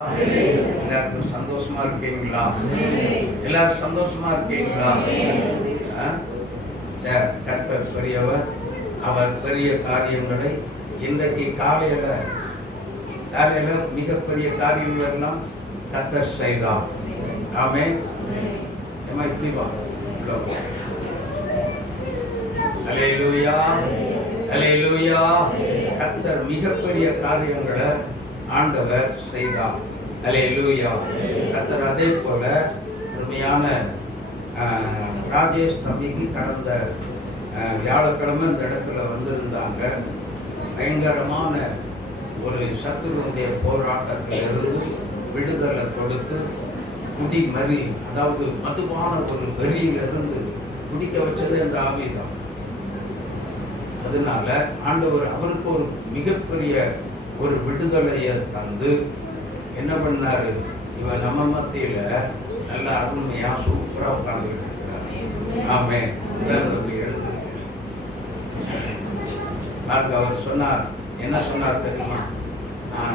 எல்லாருக்கும் சந்தோஷமா இருக்கீங்களா? எல்லாரும் சந்தோஷமா இருக்கீங்களா? கர்த்தர் பெரியவர். அவர் பெரிய காரியங்களை இன்றைக்கு காலையில மிகப்பெரிய காரியங்கள் எல்லாம் கர்த்தர் செய்தார். ஆமென். அல்லேலூயா, அல்லேலூயா. கர்த்தர் மிகப்பெரிய காரியங்களை ஆண்டவர் செய்தார். அல்லேலூயா. கர்த்தர் அதே போல உண்மையான ராஜேஷ் தம்பிக்கு கடந்த வியாழக்கிழமை இந்த இடத்துல வந்திருந்தாங்க. பயங்கரமான ஒரு சத்துருடைய போராட்டத்திலிருந்து விடுதலை கொடுத்து குடி மறி, அதாவது மதுவான ஒரு வெறியிலிருந்து குடிக்க வச்சது அந்த ஆவிதான். அதனால ஆண்டவர் அவருக்கு ஒரு மிகப்பெரிய ஒரு விடுதலையை தந்து என்ன பண்ணாரு, இவன் நம்ம மத்தியில நல்ல அருமையா சூப்பரா உட்கார்ந்துட்டு இருக்காரு. ஆமே. அவர் சொன்னார், என்ன சொன்னார் தெரியுமா?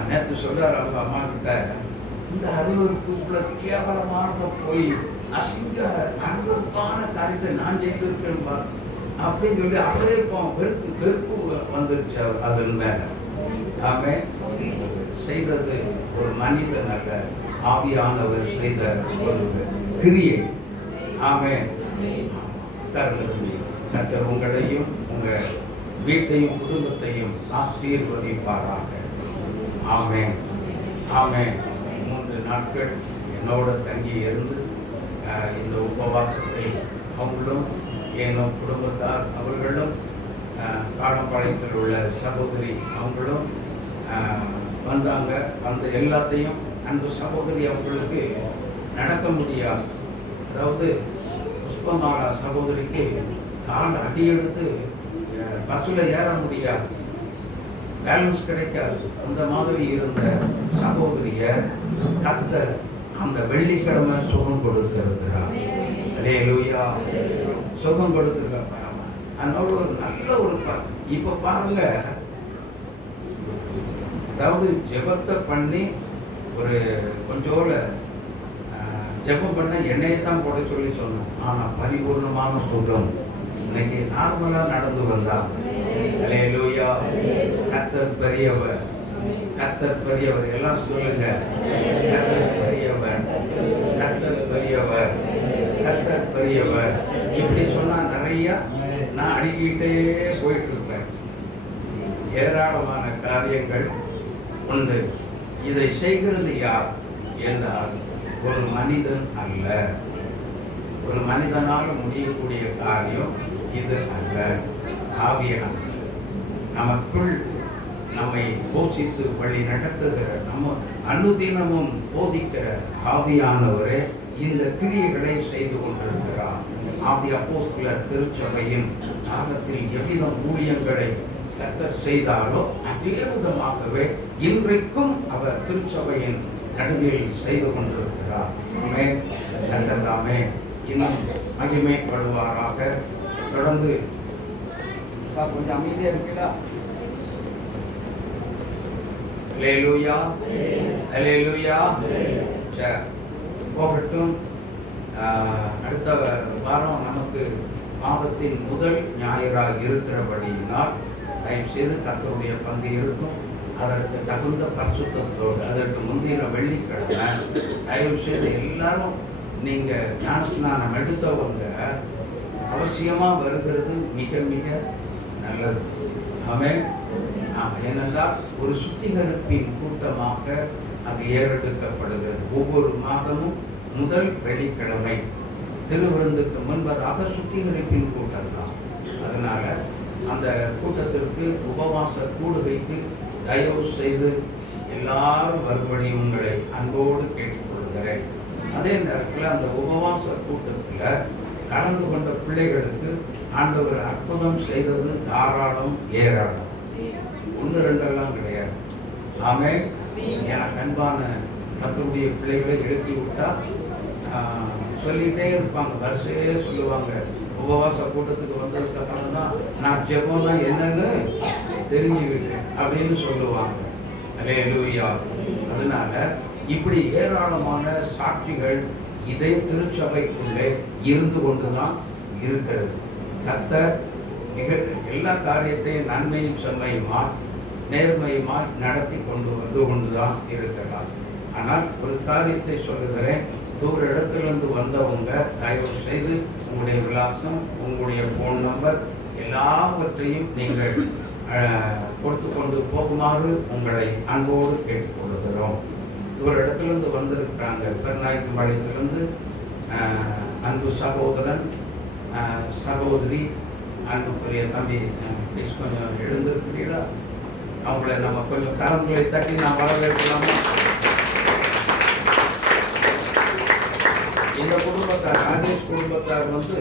நேற்று சொல்றாரு அவங்க அம்மா கிட்ட, இந்த அறிவுறுப்புக்குள்ள கேவலமாக போய் அசிங்க அருவருப்பான காரியத்தை நான் செய்திருக்கேன் அப்படின்னு சொல்லி அவரே வெறுப்பு வந்துருச்சு அதன் மேல. ஆமே. செய்தது ஒரு மனிதன் அல்ல, ஆவியானவர் செய்த ஒரு கிரியை. ஆமே. கர்த்தர் உங்களையும் உங்க வீட்டையும் குடும்பத்தையும் ஆசீர்வதிப்பாராக. ஆமே. ஆமே. 3 நாட்கள் என்னோட தங்கி இருந்து இந்த உபவாசத்தை அவங்களும் என் குடும்பத்தார் அவர்களும் காடம்பாளையத்தில் உள்ள சகோதரி அவங்களும் வந்தாங்க. அந்த எல்லாத்தையும் அந்த சகோதரி அவங்களுக்கு நடக்க முடியாது. அதாவது புஷ்பமாலா சகோதரிக்கு கால் அடி எடுத்து பஸ்ஸில் ஏற முடியாது, பேலன்ஸ் கிடைக்காது. அந்த மாதிரி இருந்த சகோதரிய கர்த்தர் அந்த வெள்ளிக்கிழமை சுகம் கொடுத்திருக்கிறார். அல்லேலூயா. சுகம் கொடுத்திருக்கார். அதனால ஒரு நல்ல ஒரு இப்ப பாருங்க, அதாவது ஜெபத்தை பண்ணி ஒரு கொஞ்சோட ஜெபம் பண்ண எண்ணெயை தான் போட சொல்லி சொன்னோம். ஆனா பரிபூர்ணமான சுகம் இன்னைக்கு நார்மலா நடந்து வந்தா. அல்லேலூயா. கர்த்தர் பெரியவர், கர்த்தர் பெரியவர். எல்லாம் சொல்லுங்க, கர்த்தர் பெரியவர், கர்த்தர் பெரியவர், கர்த்தர் பெரியவர். இப்படி சொன்னா நிறைய நான் அடிக்கிட்டே போயிட்டு இருப்பேன். ஏராளமான காரியங்கள் உண்டு. இதை செய்கிறது யார் என்றால் ஒரு மனிதன் அல்ல. ஒரு மனிதனால் முடியக்கூடிய காரியம் இது அல்ல. ஆவியானவர் நமக்குள் நம்மை போஷித்து வழி நடத்துகிற, நம்ம அனுதினமும் போதிக்கிற ஆவியானவரே இந்த கிரியைகளை செய்து கொண்டிருக்கிறார். ஆதி அப்போஸ்தலர் திருச்சபையின் காலத்தில் எவ்விதம் ஊழியங்களை கர்த்தர் செய்தாலோ அதே விதமாகவே இன்றைக்கும் அவர் திருச்சபையின் நடுவில் செய்து கொண்டிருக்கிறார். கர்த்தர் இன்னும் மகிமைப்படுவாராக. தொடர்ந்து கொஞ்சம் அமைதியா இருக்கீங்களா? அல்லேலூயா, அல்லேலூயா. போகட்டும். அடுத்த வாரம் நமக்கு மாதத்தின் முதல் ஞாயிறாக இருக்கிறபடியினால் தயவு செய்து கர்த்தருடைய பங்கு இருக்கும். அதற்கு தகுந்த பரிசுத்தத்தோடு அதற்கு முந்தின வெள்ளிக்கிழமை தயவு செய்து எல்லாரும் நீங்க ஞானஸ்நானம் எடுத்தவங்க அவசியமா வருகிறது மிக மிக நல்லது. ஆமென். ஏனென்றால் ஒரு சுத்திகரிப்பின் கூட்டமாக அது ஏறெடுக்கப்படுகிறது. ஒவ்வொரு மாதமும் முதல் வெள்ளிக்கிழமை திருவிருந்துக்கு முன்பதாக சுத்திகரிப்பின் கூட்டம் தான். அதனால அந்த கூட்டத்திற்கு உபவாச கூடு வைத்து தயவு செய்து எல்லாரும் வரும்படி உங்களை அன்போடு கேட்டுக்கொள்கிறேன். அதே நேரத்தில் அந்த உபவாச கூட்டத்தில் கலந்து கொண்ட பிள்ளைகளுக்கு ஆண்டவர் அற்புதம் செய்தது தாராளம், ஏராளம். 1 2 கிடையாது. ஆமே. எனக்கு அன்பான கர்த்தருடைய பிள்ளைகளை எழுப்பி விட்டா சொல்லிட்டே இருப்பாங்க, வரிசையே சொல்லுவாங்க. உபவாச கூட்டத்துக்கு வந்ததுக்கு அப்புறம் தான் நான் ஜெபம்னா என்னன்னு தெரிஞ்சுக்கிட்டேன் அப்படின்னு சொல்லுவாங்க. அல்லேலூயா. அதனால இப்படி ஏராளமான சாட்சிகள் இதே திருச்சபைக்குள்ளே இருந்து கொண்டுதான் இருக்கிறது. கர்த்தர் மிக எல்லா காரியத்தையும் நன்மையும் செம்மையுமா நேர்மையுமா நடத்தி கொண்டுதான் இருக்கிறார். ஆனால் ஒரு காரியத்தை சொல்லுகிறேன், தூர இடத்திலிருந்து வந்தவங்க தயவு செய்து உங்களுடைய விலாசம், உங்களுடைய ஃபோன் நம்பர் எல்லாவற்றையும் நீங்கள் கொடுத்து கொண்டு போகுமாறு உங்களை அன்போடு கேட்டுக்கொள்கிறோம். ஒரு இடத்துலேருந்து வந்திருக்கிறாங்க, பெருநாயக்கம்பாளையத்திலிருந்து அன்பு சகோதரன் சகோதரி, அன்புக்குரிய தம்பி, ப்ளீஸ் கொஞ்சம் எழுந்திருக்கிறீங்களா? அவங்கள நம்ம கொஞ்சம் கரங்களை தட்டி நான் வரவேற்கலாமா? இந்த குடும்பத்தார், ராஜேஷ் குடும்பத்தார் வந்து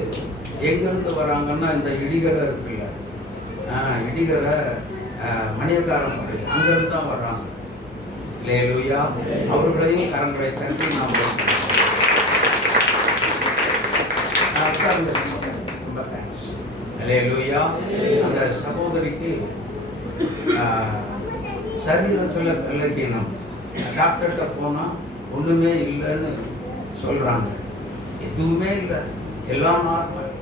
எங்கேருந்து வராங்கன்னா, இந்த இடிகரை இருக்குல்ல, இடிகரை மணியக்காரன் அங்கேருந்து தான் வர்றாங்க. அல்லேலூயா. அவர்களையும் கரங்களை தட்டி நாம் ரொம்ப தேங்க்ஸ். அல்லேலூயா. அந்த சகோதரிக்கு சரீரத்தில் பலகீனம், டாக்டர்கிட்ட போனால் ஒன்றுமே இல்லைன்னு சொல்கிறாங்க. எதுவுமே இல்லை, எல்லாம் நார்மல்.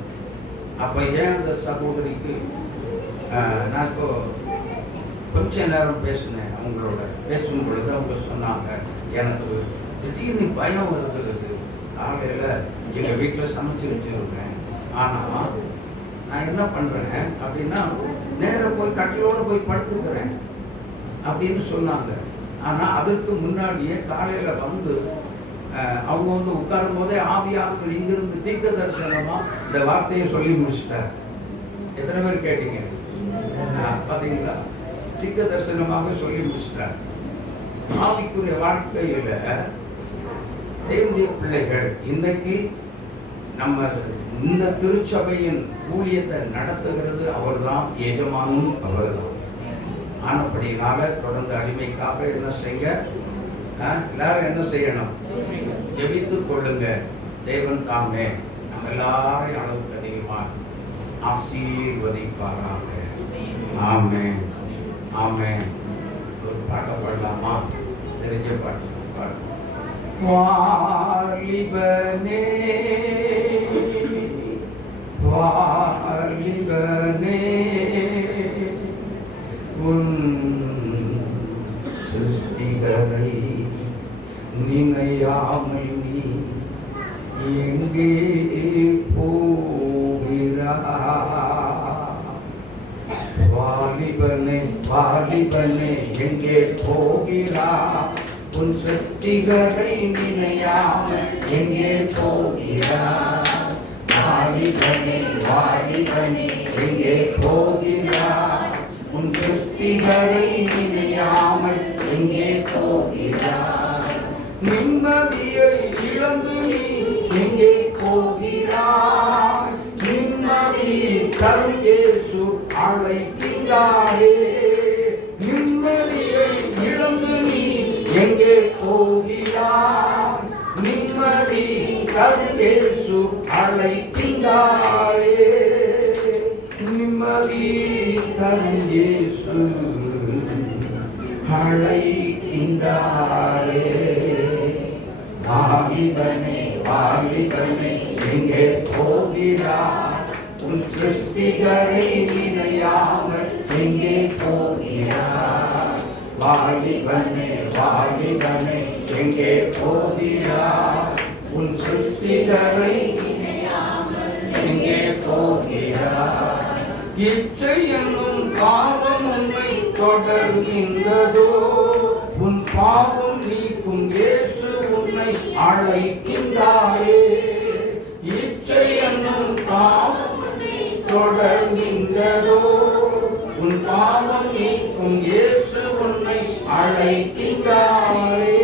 அப்போ ஏன் அந்த சகோதரிக்கு நான் இப்போ கொஞ்ச நேரம் பேசினேன், அவங்களோட பேசும் பொழுது அவங்க சொன்னாங்க, எனக்கு திடீர்னு பயம் வருகிறது. காலையில் எங்கள் வீட்டில் சமைச்சு வச்சுருக்கேன், ஆனால் நான் என்ன பண்ணுறேன் அப்படின்னா நேராக போய் கட்டிலோடு போய் படுத்துக்கிறேன் அப்படின்னு சொன்னாங்க. ஆனால் அதற்கு முன்னாடியே காலையில் வந்து அவங்க வந்து உட்காரும் போதே ஆவியானவர் இங்கிருந்து தீர்க்க தரிசனமாக இந்த வார்த்தையை சொல்லி முடிச்சிட்டார். எத்தனை பேர் கேட்டீங்க? பார்த்தீங்களா? தீர்க்க தரிசனமாக சொல்லி முடிச்சிட்டார். ஆவிக்குரிய வாழ்க்கையில் தேவனுடைய பிள்ளைகள் இன்றைக்கு நம்ம இந்த திருச்சபையின் ஊழியத்தை நடத்துகிறது அவர்தான், எஜமானும் அவர்தான். ஆனப்படினால தொடர்ந்து அடிமைக்காக என்ன செய்ய, எல்லாரும் என்ன செய்யணும்? ஜெபித்துக் கொள்ளுங்க. தேவன் தாமே நம்ம எல்லாரையும் அளவுக்கு அதிகமாக ஆசீர்வதிப்பாராக. ஆமென், ஆமென். ஒரு பாட்டை பாடலாமா? தெரிஞ்ச பாட்டு பாடு. வாலிபனே வாலிபனே உன் சிருஷ்டிகரை நினையாமல் நீ எங்கே போகிறாய்? வாலிபனே வாலிபனே எங்கே போகிறாய்? உன் சிருஷ்டிகரை நினையாமல் எங்கே போகிறாய்? வாலிபனே வாலிபனே எங்கே போகிறாய்? உன் சிருஷ்டிகரை நினையாமல் எங்கே போகிறாய்? நிம்மதியை இழந்து நீ எங்கே போகிறாய்? நிம்மதி தரும் இயேசு அழைக்கிறாரே. நிம்மதியை இழந்து நீ எங்கே போகிறாய்? நிம்மதி தரும் இயேசு அழைக்கிறாரே. நிம்மதி தரும் இயேசு அழைக்கின்றாரே. வாலிபனே வாலிபனே எங்கே போகிறாய்? உன் சிருஷ்டிகரை நினையாமல் எங்கே போகிறாய்? வாலிபனே வாலிபனே எங்கே போகிறாய்? உன் சிருஷ்டிகரை நினையாமல் எங்கே போகிறாய்? இச்சை என்னும் பாவம் உன்னை தொடர்கின்றதோ? உன் பாவம் நீக்கும் இயேசு உன்னை அழைக்கின்றாரே. இச்சை என்னும் பாவம் உன்னை தொடர்கின்றதோ? உன் பாவம் நீக்கும் இயேசு உன்னை அழைக்கின்றாரே.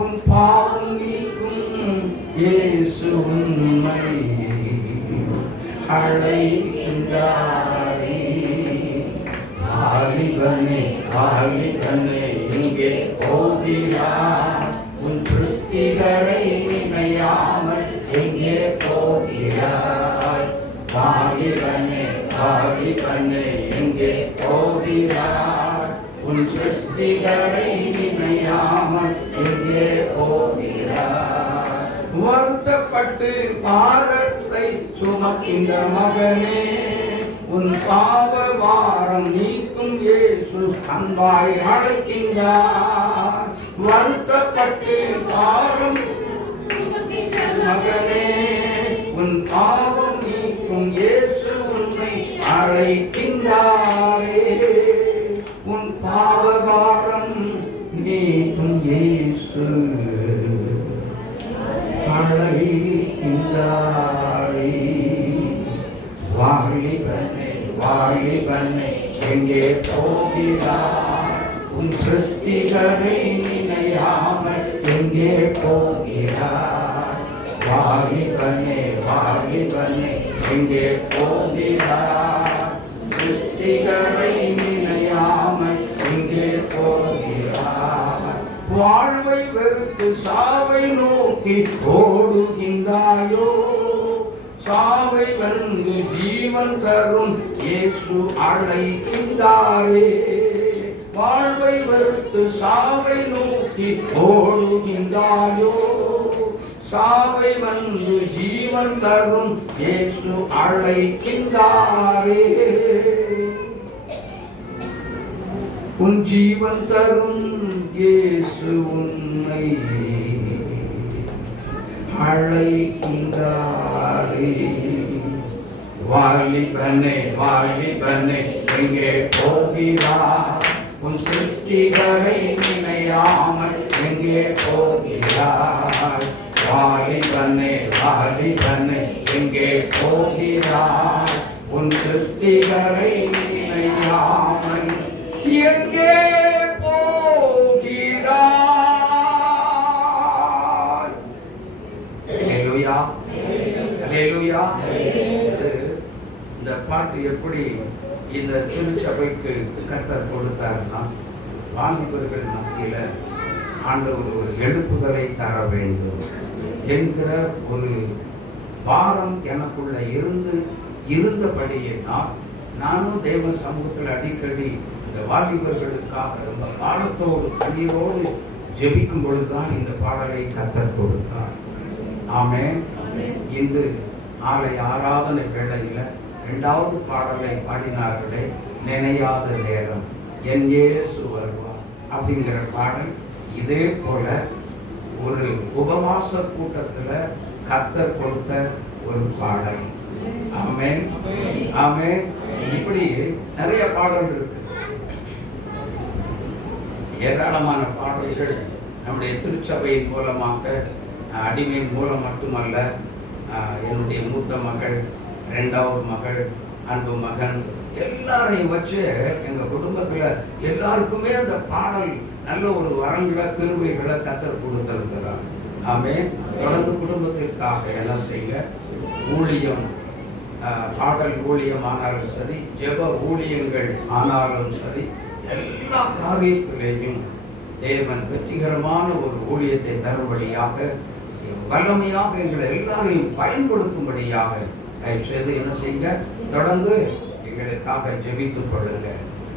உன் பாவம் நீக்கும் இயேசு உன்னை அழைக்கின்றாரே. வாலிபனே வாலிபனே எங்கே போகிறாய்? உன் சிருஷ்டிகரை நினையாமல் எங்கே போகிறாய்? வாலிபனே வாலிபனே எங்கே போகிறாய்? உன் சிருஷ்டிகரை நினையாமல் வருத்தப்பட்டு பாரத்தை சுமக்கின்ற மகனே, உன் பாவ வாரம் நீக்கும் இயேசு அன்பாய் அழைக்கின்றார். வருத்தப்பட்டு பாரம் மகனே, உன் பாவம் நீக்கும் இயேசு உன்னை அழைக்கின்றாரே. உன் பாவ வாரம் நீக்கும் இயேசு அழைக்கின்றாரே. வாலிபனே வாலிபனே எங்கே போகிறாய்? உன் சிருஷ்டிகரை நினையாமல் எங்கே போகிறாய்? வாலிபனே வாலிபனே எங்கே போகிறாய்? சிருஷ்டிகரை நினையாமல் எங்கே போகிறாய்? வாழ்வை வெறுத்து சாவை நோக்கி ஓடுகின்றாயோ? சாவை வந்து ஜீவன் தரும் இயேசு அழைக்கின்றாரே. வாழ்வை வெறுத்து சாவை நோக்கி ஓடுகின்றாயோ? சாவை வந்து ஜீவன் தரும் இயேசு அழைக்கின்றாரே. உன் ஜீவன் தரும் இயேசு உன்னை அழைக்கின்றாரே. வாலிபனே வாலிபனே எங்கே போகிறாய்? உன் சிருஷ்டிகளை நினையாமல் எங்கே போகிறாய்? வாலிபனே வாலிபனே எங்கே போகிறாய்? உன் சிருஷ்டிகளை நினையாமல் எங்கே போகிறாய்? ஹல்லேலூயா ஹல்லேலூயா. இந்த பாட்டு எப்படி இந்த திருச்சபைக்கு கர்த்தர் கொடுத்தாருன்னா, வாலிபர்கள் மத்தியில ஆண்டவர் ஒரு எழுப்புதலை தர வேண்டும் என்கிற ஒரு பாரம் எனக்குள்ள இருந்தபடியினால் நானும் தேவ சமூகத்தில் அடிக்கடி இந்த வாலிபர்களுக்காக ரொம்ப காலத்தோடு கண்ணீரோடு ஜெபிக்கும் பொழுதுதான் இந்த பாடலை கர்த்தர் கொடுத்தார். ஆமென். இன்று ஆலை ஆராதனை வேளையில் 2வது பாடலை பாடினார்களே, நினையாத நேரம் என் இயேசு வருவார் அப்படிங்கிற பாடல். இதே போல ஒரு உபவாச கூட்டத்தில் கர்த்தர் கொடுத்த ஒரு பாடல். ஆமென் ஆமென். இப்படி நிறைய பாடல்கள் இருக்கு, ஏராளமான பாடல்கள் நம்முடைய திருச்சபையின் மூலமாக, அடிமையின் மூலம் மட்டுமல்ல, என்னுடைய மூத்த மகள், 2வது மகள், அன்பு மகன் எல்லாரையும் வச்சு எங்கள் குடும்பத்தில் எல்லாருக்குமே அந்த பாடல் நல்ல ஒரு வரங்களை கிருபைகளை கர்த்தர் கொடுத்திருக்கிறார். ஆமென். தொடர்ந்து குடும்பத்திற்காக என்ன செய்ய ஊழியம், பாடல் ஊழியம் ஆனாலும் சரி, ஜெப ஊழியங்கள் ஆனாலும் சரி, எல்லா காரியத்திலேயும் தேவன் வெற்றிகரமான ஒரு ஊழியத்தை தரும்படியாக, வல்லமையாக எங்களை எல்லாரையும் பயன்படுத்தும்படியாக செய்து என்ன செய்ய தொடர்ந்து எங்களுக்காக ஜெபித்துக் கொள்ளுங்க.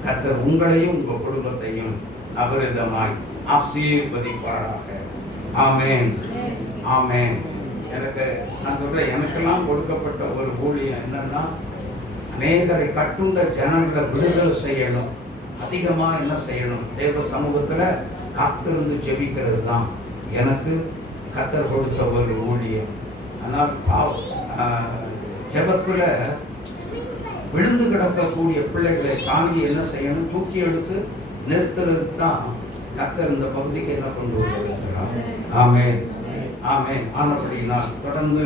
கர்த்தர் உங்களையும் உங்கள் குடும்பத்தையும் அபரிதமாய் ஆசீர்வதிப்பாராக. ஆமென் ஆமென். நான் சொல்றேன், எனக்கெல்லாம் கொடுக்கப்பட்ட ஒரு ஊழியம் என்னன்னா, அநேகரை கட்டுண்ட ஜனங்களை விடுதலை செய்யணும், அதிகமாக என்ன செய்யணும், தேவ சமூகத்தில் காத்திருந்து ஜெபிக்கிறது தான் எனக்கு கர்த்தர் கொடுத்த ஒரு ஊழியம். ஆனால் ஜெபத்தில் விழுந்து கிடக்கக்கூடிய பிள்ளைகளை தாங்கி என்ன செய்யணும், தூக்கி எடுத்து நிறுத்துறது தான் கர்த்தர் இந்த பகுதிக்கு என்ன கொண்டு வருகிறார். ஆமென் ஆமென். ஆனபடினால் தொடர்ந்து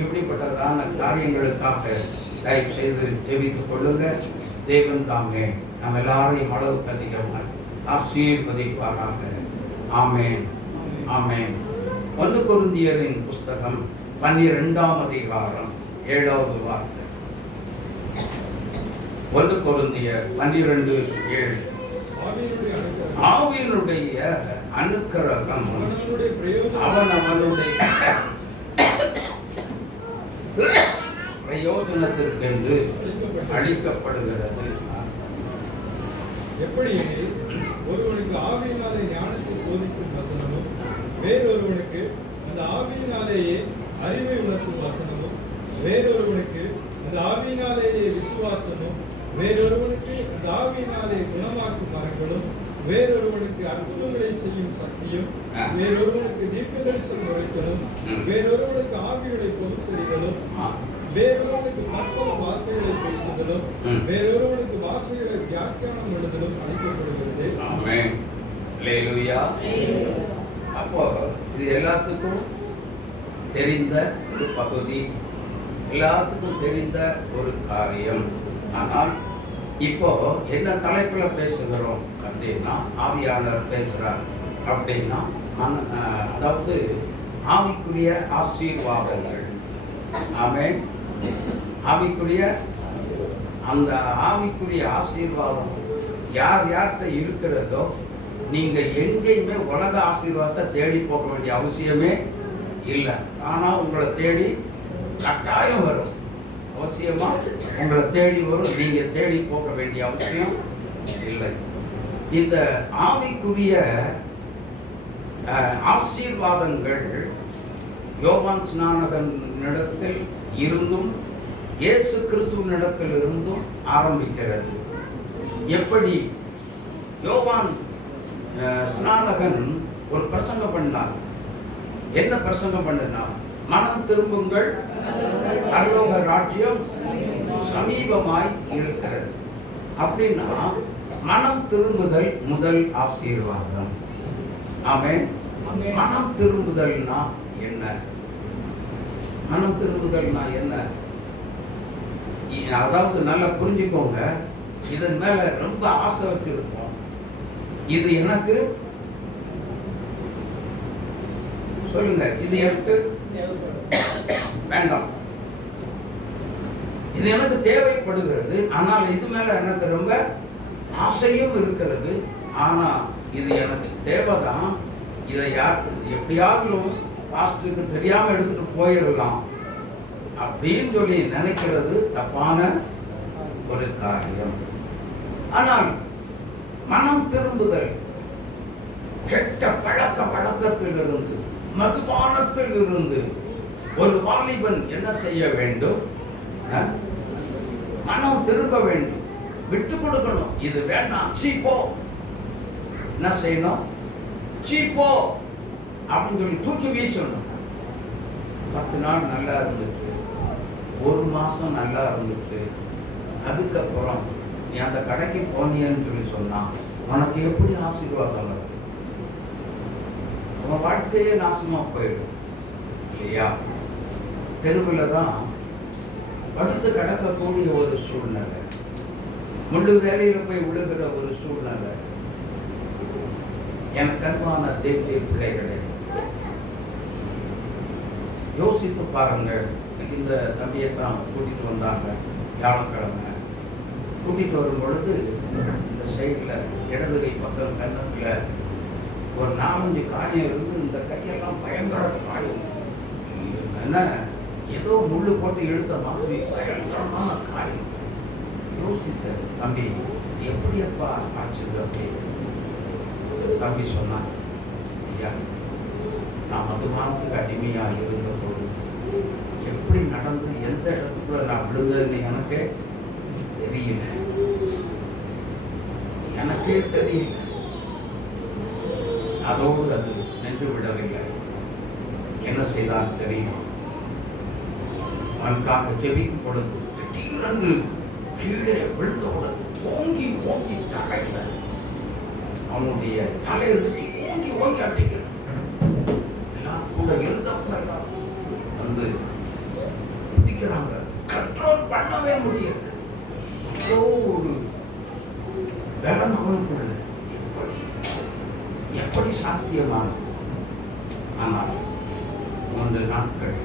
இப்படிப்பட்டதான காரியங்களுக்காக தயவு செய்து ஜெபித்துக் கொள்ளுங்க. தேவன் தாமே நம்ம எல்லாரையும் அளவுக்கு அதிகமாக ஆசீர்வதிப்பாராக. ஆமென் ஆமென். 1 கொரிந்தியரின் புஸ்தகம் 12ஆம் அதிகாரம் 7வது வார்த்தை. 1 கொரிந்தியர் 12:7. ஆவியினுடைய அனுக்கிரகம் அவனவனுடைய பிரயோஜனத்திற்கென்று அளிக்கப்படுகிறது. எப்படி ஒருவனுக்கு ஆவியினாலே ஞானத்தை போதிக்கும் வசனமும், வேறொருவனுக்கு அந்த ஆவியினாலேயே அறிவை உணர்த்தும் வசனமும், வேறொருவனுக்கு அந்த ஆவியினாலேயே விசுவாசமும், வேறொருவனுக்கு அந்த ஆவியினாலே குணமாக்கும் மரங்களும், வேறொருவனுக்கு அற்புதங்களை செய்யும் சக்தியும், வேறொருவனுக்கு தீர்க்கதரிசனம் உரைத்தலும், வேறொருவனுக்கு ஆவிகளை பொறுத்தறிதலும், வேறொருவனுக்கு பற்பல பாஷைகளை பேசுதலும், வேறொருவனுக்கு பாஷைகளை வியாக்கியானம் எழுதலும் அளிக்கப்படுகிறது. ஆமென். அல்லேலூயா. அப்போ இது எல்லாத்துக்கும் தெரிந்த ஒரு பகுதி, எல்லாத்துக்கும் தெரிந்த ஒரு காரியம். ஆனால் இப்போ என்ன தலைப்புல பேசுகிறோம் அப்படின்னா, ஆவியானவர் பேசுறார் அப்படின்னா, அதாவது ஆவிக்குரிய ஆசீர்வாதங்கள். ஆமென். ஆவிக்குரிய அந்த ஆவிக்குரிய ஆசீர்வாதம் யார் யார்கிட்ட இருக்கிறதோ, நீங்க எங்கேயுமே உலக ஆசீர்வாதத்தை தேடி போக வேண்டிய அவசியமே இல்லை. ஆனா உங்களை தேடி கட்டாயம் வரும். அவசியமா உங்களை தேடி வரும். நீங்க தேடி போக வேண்டிய அவசியம் இல்லை. இந்த ஆவிக்குரிய ஆசீர்வாதங்கள் யோவான் ஸ்நானகனிடத்தில் இருந்தும் இயேசு கிறிஸ்துவினிடத்தில் இருந்தும் ஆரம்பிக்கிறது. எப்படி? யோவான் ஸ்நானகன் ஒரு பிரசங்கம் பண்ணார். என்ன பிரசங்கம் பண்ணினார்? மனம் திரும்புங்கள், பரலோக ராஜ்யம் சமீபமாய் இருக்கிறது. அப்படின்னா மனம் திரும்புதல் முதல் ஆசீர்வாதம். ஆமென். மனம் திரும்புதல்னா என்ன? மனம் திரும்புதல்னா என்ன? அதாவது நல்லா புரிஞ்சுக்கோங்க. இதன் மேல ரொம்ப ஆசை வச்சிருக்கோம். இது எனக்கு சொல்லுங்க, இது எனக்கு வேண்டாம், இது எனக்கு தேவைப்படுகிறது. ஆனால் இது மேல எனக்கு ரொம்ப ஆசையும் இருக்கிறது. ஆனா இது எனக்கு தேவைதான். இதை எப்படியாவது பாஸ்டருக்கு தெரியாம எடுத்துட்டு போயிடலாம் அப்படின்னு சொல்லி நினைக்கிறது தப்பான ஒரு காரியம். ஆனால் மனம் திரும்புதல் கெட்ட பழக்க வழக்கத்திலிருந்து, மதுபானத்தில் இருந்து ஒரு வாலிபன் என்ன செய்ய வேண்டும்? மனம் திரும்ப வேண்டும், விட்டு கொடுக்கணும். இது வேண்டாம், சீப்போ. என்ன செய்யணும்? சீப்போ அப்படின்னு சொல்லி தூக்கி வீசணும். 10 நாள் நல்லா இருந்துச்சு, 1 மாசம் நல்லா இருந்துச்சு. அதுக்கப்புறம் நீ அந்த கடைக்கு போனியன்னு சொல்லி சொன்னா உனக்கு எப்படி ஆசீர்வாதம் வரும்? உன் வாழ்க்கையே நாசமா போயிடும் இல்லையா? தெருவில் தான் படுத்து கிடக்கக்கூடிய ஒரு சூழ்நிலை, முழு வேலையில போய் விழுகிற ஒரு சூழ்நிலை. எனக்கு அன்பான தேவனுடைய பிள்ளைகளே, யோசித்து பாருங்கள். இந்த தம்பியை தான் கூட்டிட்டு வந்தாங்க வியாழக்கிழமை. கூட்டிட்டு வரும் பொழுது இந்த சைடில் இடது கை பக்கம் கன்னத்தில் ஒரு 4-5 காயம் இருந்து, இந்த கையெல்லாம் பயங்கர காயம். என்ன ஏதோ முள்ளு போட்டு இழுத்த மாதிரி பயங்கரமான காயம். யோசித்த தம்பி, எப்படியப்பா ஆச்சு அப்படின்னு தம்பி சொன்னான். ஐயா, நான் மதுபானத்துக்கு அடிமையாக இருந்த போது எப்படி நடந்து எந்த இடத்துக்குள்ள நான் விழுந்ததுன்னு எனக்கே தெரியல. அதோடு அது நின்று விடவில்லை. என்ன செய்தான் தெரியும்? அவனுக்காக ஜெபிக்கும் பொழுது திடீரென்று கீழே விழுந்தவுடன் ஓங்கி ஓங்கி தலையில அவனுடைய தலையெழுத்து ஓங்கி ஓங்கி அட்டிக்கிறான். எல்லாம் கூட இருந்தவங்க எல்லாம் வந்து குதிக்கிறாங்க. கண்ட்ரோல் பண்ணவே முடியாது. ஒரு வெள்ளம் அவனுக்குள்ள எப்படி சாத்தியமானது? ஆனால் 3 நாட்கள்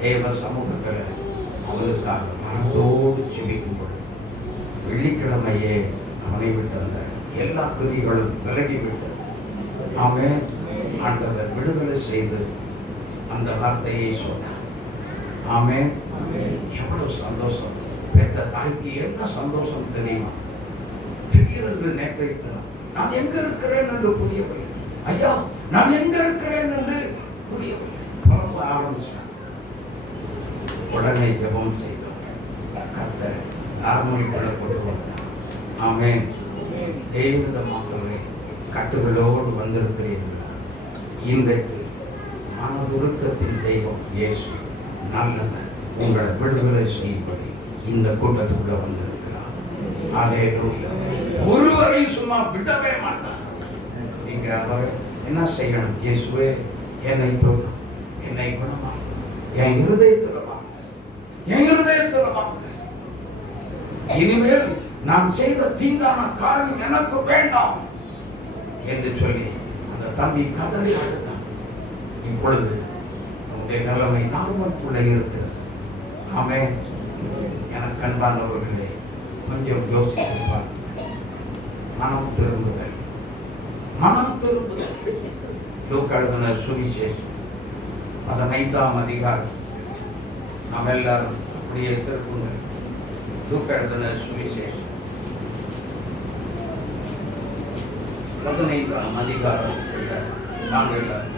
தேவ சமூகத்தில் அவனுக்காக மனதோடு ஜெபிக்கும் பொழுது வெள்ளிக்கிழமையே அவனை விட்டு அந்த எல்லா குறிகளும் விலகிவிட்டது. ஆமென். ஆண்டவர் விடுதலை செய்து அந்த வார்த்தையை சொன்னார். ஆமென். எவ்வளவு சந்தோஷம்! பெற்ற தாய்க்கு என்ன சந்தோஷம் தெரியுமா? திடீரென்று நேற்றைக்கு நான் எங்க இருக்கிறேன் என்று புரியவில்லை. ஐயா, நான் எங்க இருக்கிறேன் என்று புரியவில்லை. புலம்ப ஆரம்பிச்சான். உடனே ஜெபம் செய்தோம். கர்த்தர் நார்மலுக்குள்ள கொண்டு வந்தார். ஆமென். தேவதமாகவே கட்டுகளோடு வந்திருக்கிறீர்களா? இன்றைக்கு மனதுருக்கத்தின் தெய்வம் இயேசு நல்லவர் உங்களை விடுதலை செய்யும்படி இந்த கூட்டத்துக்குள்ள வந்திருக்கிறார். அல்லேலூயா. ஒருவரையும் சும்மா விடவே மாட்டார். நீங்க அவரை என்ன செய்யணும்? இயேசுவே என்னை தொடும், என்னை குணமாக்கும், என் இருதயத்தில் வாங்க, என் இருதயத்தில் வாங்க. இனிமேல் நான் செய்த தீங்கான காரியம் எனக்கு வேண்டாம் என்று சொல்லி அந்த தம்பி கதறி அழுதான். இப்பொழுது உங்களுடைய நிலைமை நார்மலுக்குள்ளே இருக்கிறது. ஆமென். எனக்கு அன்பானவர்களே, கொஞ்சம் யோசித்து பாருங்கள். மனம் திரும்புதல், மனம் திரும்புதல். லூக்கா எழுதின சுவிசேஷம் 15ஆம் அதிகாரம். நாம் எல்லாரும் அப்படியே திருப்புங்கள். லூக்கா எழுதின சுவிசேஷம் 15ஆம் அதிகாரம். நாங்கள் எல்லாரும்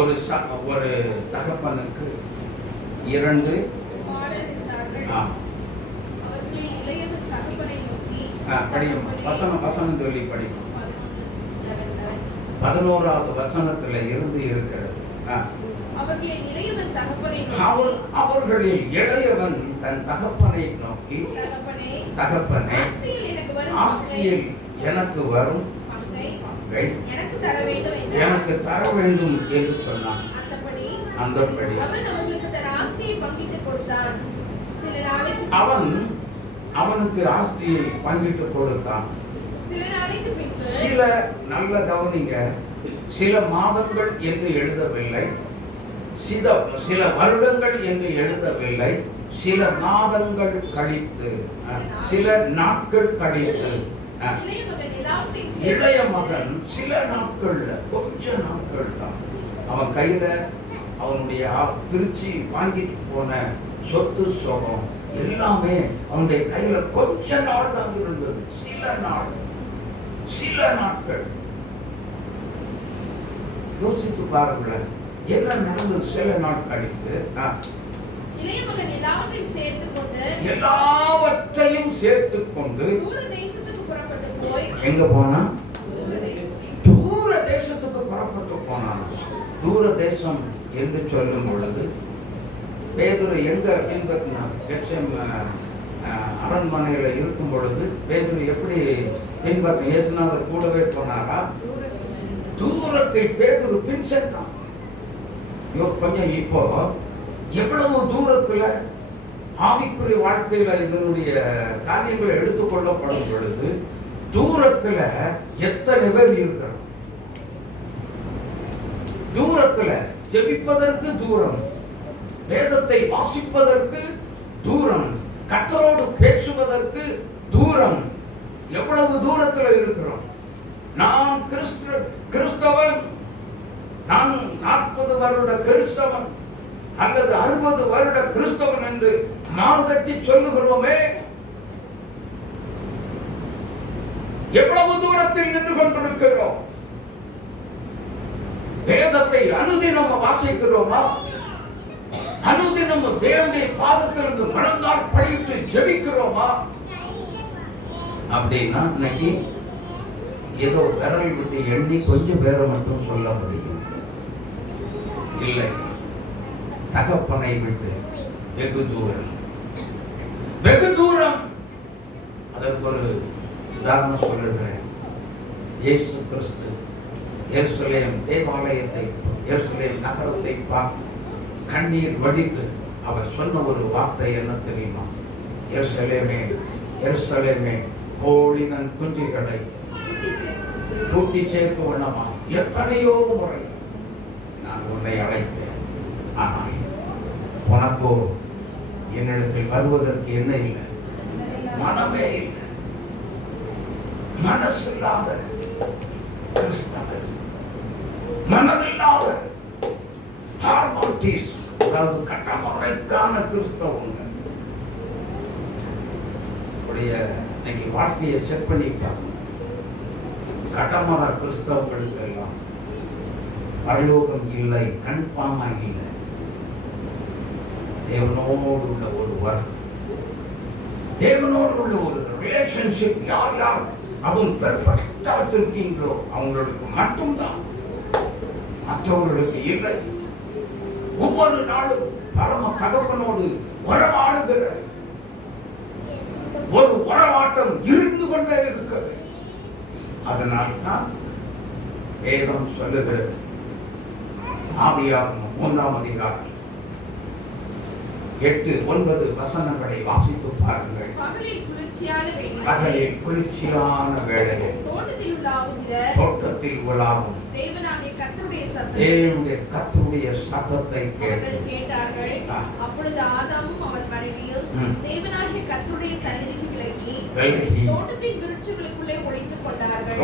ஒரு தகப்பனுக்கு 2 வசனம் சொல்லி படிக்கும். 11ஆவது வசனத்துல இருந்து இருக்கிறது. அவர்களில் இளையவன் தன் தகப்பனை நோக்கி, தகப்பனே, ஆஸ்தியில் எனக்கு வரும் எனக்கு தர வேண்டும் என்று சொன்னான். அந்தபடி அவன் அவனுக்கு ஆஸ்தியை பங்கிட்டு கொடுத்தான். சில நல்ல கவனிங்க, சில மாதங்கள் என்று எழுதவில்லை, சில வருடங்கள் என்று எழுதவில்லை, சில மாதங்கள் கழித்து, சில நாட்கள் கழித்து. இளைய மகன் சில நாட்கள்ல, கொஞ்ச நாட்கள் தான் அவன் கையில அவனுடைய பிரிச்சு வாங்கிட்டு போன சொத்து சோகம் எல்லாமே அவனுடைய கையில கொஞ்ச நாள் தான் இருந்தது. சில நாட்கள். யோசித்து பாருங்களேன், என்ன நடந்தது? சில நாள் கழித்து எல்லாவற்றையும் சேர்த்துக் கொண்டு எங்க போனா? தூர தேசத்துக்கு புறப்பட்டு போனான். தூர தேசம் என்று சொல்லும் பொழுது பேதுரு எங்க பின்பற்றினார்? அரண்மனையில இருக்கும் பொழுது பேதுரு எப்படி பின்பற்ற? இயேசுநாதர் கூடவே போனாரா? தூரத்தில் பேதுரு பின் சென்றான். கொஞ்சம் இப்போ எவ்வளவு தூரத்துல ஆவிக்குரிய வாழ்க்கையில இதனுடைய காரியங்களை எடுத்துக்கொள்ளப்படும் பொழுது தூரத்துல எத்தனை பேர் இருக்கிறோம்? தூரத்துல ஜெபிப்பதற்கு தூரம், வேதத்தை வாசிப்பதற்கு தூரம், கர்த்தரோடு பேசுவதற்கு தூரம். எவ்வளவு தூரத்துல இருக்கிறோம்? நான் கிறிஸ்தவன், நான் 40 வருட கிறிஸ்தவன் அல்லது 60 வருட கிறிஸ்தவன் என்று மாறுதட்டி சொல்லுகிறோமே. எவ்வளவு தூரத்தில் நின்று கொண்டிருக்கிறோம்? வேதத்தை அனுதினம் வாசிக்கிறோமா? அனுதினம் தேவனுடைய பாதத்திலிருந்து மனதால் படித்து ஜெபிக்கிறோமா? அப்படின்னா இன்னைக்கு ஏதோ விரல் விட்டு எண்ணி கொஞ்சம் பேரை மட்டும் சொல்ல முடியும். இல்லை, தகப்பனை விட்டு வெகு தூரம், வெகு தூரம். அதற்கு ஒரு உதாரணம் சொல்லுகிறேன். இயேசு கிறிஸ்து எருசலேம் தேவாலயத்தை, எருசலேம் நகரத்தை பார்த்து கண்ணீர் வடித்து அவர் சொன்ன ஒரு வார்த்தை என்ன தெரியுமா? எருசலேமே, எருசலேமே, கோழிகள் குஞ்சுகளை கூட்டி சேர்க்க வேண்டாமா? எத்தனையோ முறை நான் உன்னை அழைத்தேன், ஆனால் உனக்கோ என்னிடத்தில் வருவதற்கு என்ன இல்லை? மனமே இல்லை. மனசில்லாத கிறிஸ்தவர், மனதில்லாத ஃபார்மாலிட்டிஸ், அதாவது கட்டமுறைக்கான கிறிஸ்தவங்க. உங்களுடைய இன்னைக்கு வாழ்க்கையை செக் பண்ணிட்டாங்க. கடமர கிறிஸ்தவங்களுக்கு எல்லாம் பரலோகம் இல்லை, கன்ஃபார்மாக இல்லை. தேவனோடு உள்ள ஒரு வரம், தேவனோடு உள்ள ஒரு ரிலேஷன்ஷிப் யார் யார் அவங்க பெர்ஃபெக்டா வச்சிருக்கீங்களோ அவங்களுக்கு மட்டும்தான், மற்றவர்களுக்கு இல்லை. ஒவ்வொரு நாளும் பரம தகப்பனோடு உறவாடுகிற ஒரு உறவாட்டம் இருந்து கொண்டே இருக்கிறது. அதனால்தான் வேதம் சொல்லுகிறது, ஆதியாகமம் 3ஆம் அதிகாரம் 8-9 வசனங்களை வாசித்து பாருங்கள். பகலில் குளிர்ச்சியான வேளையில் தோட்டத்தில் உலாவும் தேவனாகிய கர்த்தருடைய சத்தத்தை கேட்டார்கள். அப்பொழுது ஆதாமும் அவன் மனைவியும் தேவனாகிய கர்த்தருடைய சந்நிதிக்கு விலகி தோட்டத்தின் விருட்சங்களுக்குள்ளே ஒளித்துக் கொண்டார்கள்.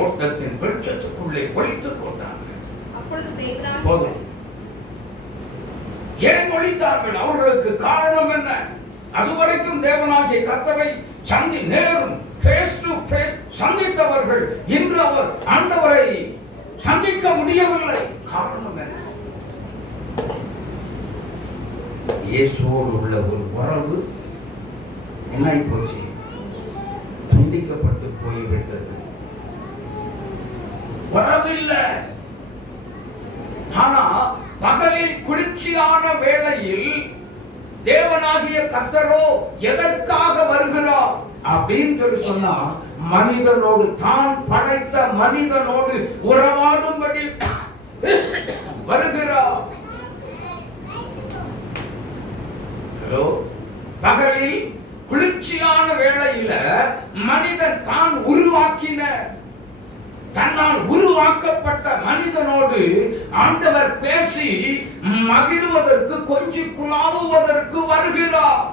அப்பொழுது தேவனாகிய ஏன் ஒழித்தார்கள்? அவர்களுக்கு காரணம் என்ன? அதுவரைக்கும் தேவனாகிய கர்த்தரை நேரும் ஃபேஸ் டு ஃபேஸ் சந்தித்தவர்கள் இன்று அவர் ஆண்டவரை சந்திக்க முடியவில்லை. காரணம் என்ன? இயேசுவோடு உள்ள ஒரு உறவு என்ன போச்சு? துண்டிக்கப்பட்டு போய்விட்டது. உறவில்லை. ஆனா பகலில் குளிர்ச்சியான வேளையில் தேவனாகிய கர்த்தரோ எதற்காக வருகிறார் அப்படின்னு சொல்லி சொன்னா, மனிதனோடு, தான் படைத்த மனிதனோடு உறவாடும்படி வருகிறார். ஹலோ, பகலில் குளிர்ச்சியான வேளையில மனிதன் தான் உருவாக்கின, தன்னால் உருவாக்கப்பட்ட மனிதனோடு ஆண்டவர் பேசி மகிழ்வதற்கு, கொஞ்சி குழாவுவதற்கு வருகிறார்.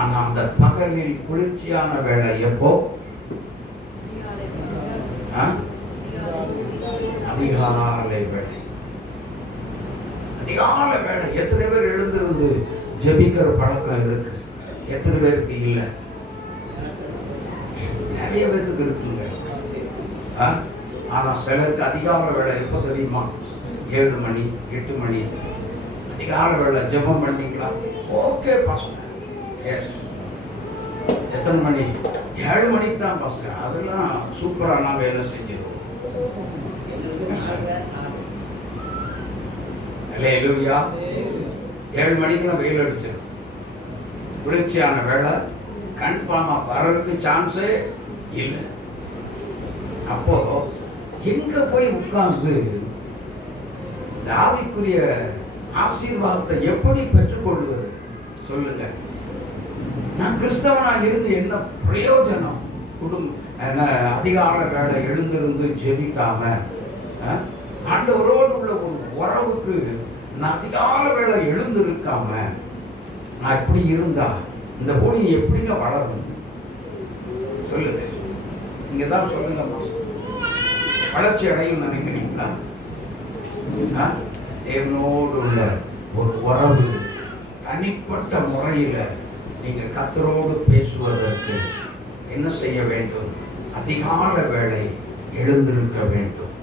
ஆனா அந்த பகலில் குளிர்ச்சியான வேளை எப்போ? அதிகாலை வேளை. அதிகாலை வேளை. எத்தனை பேர் எழுந்திருந்து ஜெபிக்கிற பழக்கம் இருக்கு? எத்தனை பேருக்கு இல்லை? நிறைய பேருக்கு இருக்குங்க. ஆனா சிலருக்கு அதிகாலை வேலை எப்போ தெரியுமா? 7 மணி 8 மணி அதிகாலை வேலை. ஜெபம் பண்ணீங்களா? Okay pastor. எஸ். எத்தனை மணி? 7 மணிக்கு தான் பாஸ்டர். அதெல்லாம் சூப்பரா நாங்க என்ன செஞ்சிருவோம். அல்லேலூயா. 7 மணிக்கெல்லாம் வெயில் அடிச்சிடும். குளிர்ச்சியான வேலை. கன்ஃபார்மா வரதுக்கு சான்ஸே இல்லை. அப்போ எங்க போய் உட்கார்ந்து ஆவிக்குரிய ஆசீர்வாதத்தை எப்படி பெற்றுக்கொள்வது? சொல்லுங்க. நான் கிறிஸ்தவனா இருந்து என்ன பிரயோஜனம்? அதிகார வேலை எழுந்திருந்து ஜெபிக்காம, ஆண்டவரோடு உள்ள ஒரு உறவுக்கு நான் அதிகார வேலை எழுந்திருக்காம நான் இப்படி இருந்தா இந்த ஊழியம் எப்படிங்க வளரும்? சொல்லுங்க. நீங்க தான் சொல்லுங்க. வளர்ச்சி அடையும் நினைக்கிறீங்களா? தேவனோடு உள்ள ஒரு உறவு தனிப்பட்ட முறையில நீங்க கர்த்தரோடு பேசுவதற்கு என்ன செய்ய வேண்டும்? அதிகால வேளை எழுந்திருக்க வேண்டும்.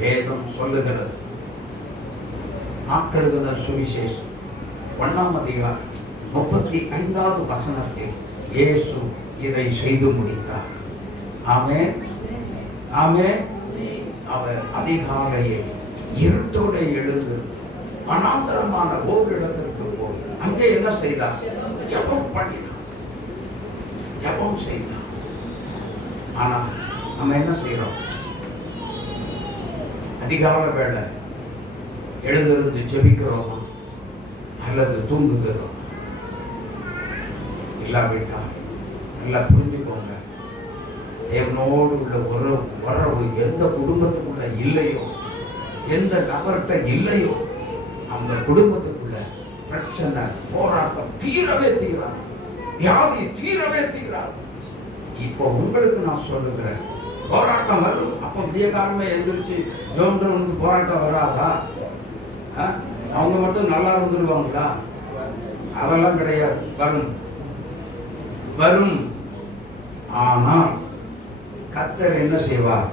வேதம் சொல்லுகிறது. நாட்களுக்கு சுவிசேஷம் 1ஆம் அதிகாரம் 35வது வசனத்தில் இயேசு இதை செய்து முடித்தார். ஆமென், ஆமென். அவர் அதிகாலையில் இருட்டோட எழுந்து வனாந்தரமான ஓர் இடத்திற்கு போய் அங்கே என்ன செய்தார்? ஜெபம் பண்ணினார். ஜெபம் செய்தார். ஆனா நம்ம என்ன செய்யறோம்? அதிகால வேளை எழுந்திருந்து ஜெபிக்கிறோமா அல்லது தூங்குகிறோம்? இல்லாவிட்டால் நல்லா புரிஞ்சுக்கோங்க. தேவனோடு உள்ள உறவு எந்த குடும்பத்துக்குள்ள இல்லையோ, எந்த நபர்கிட்ட இல்லையோ, அந்த குடும்பத்துக்குள்ள பிரச்சனை, போராட்டம் தீரவே தீராது. வியாதி தீரவே தீராது. இப்போ உங்களுக்கு நான் சொல்லுகிறேன், போராட்டம் வரும். அப்போ விடிய காலமே எந்திரிச்சு ஜோன்றவனுக்கு போராட்டம் வராதா? அவங்க மட்டும் நல்லா இருந்துருவாங்களா? அதெல்லாம் கிடையாது. வரும். வரும். ஆனால் கர்த்தர் என்ன செய்வார்?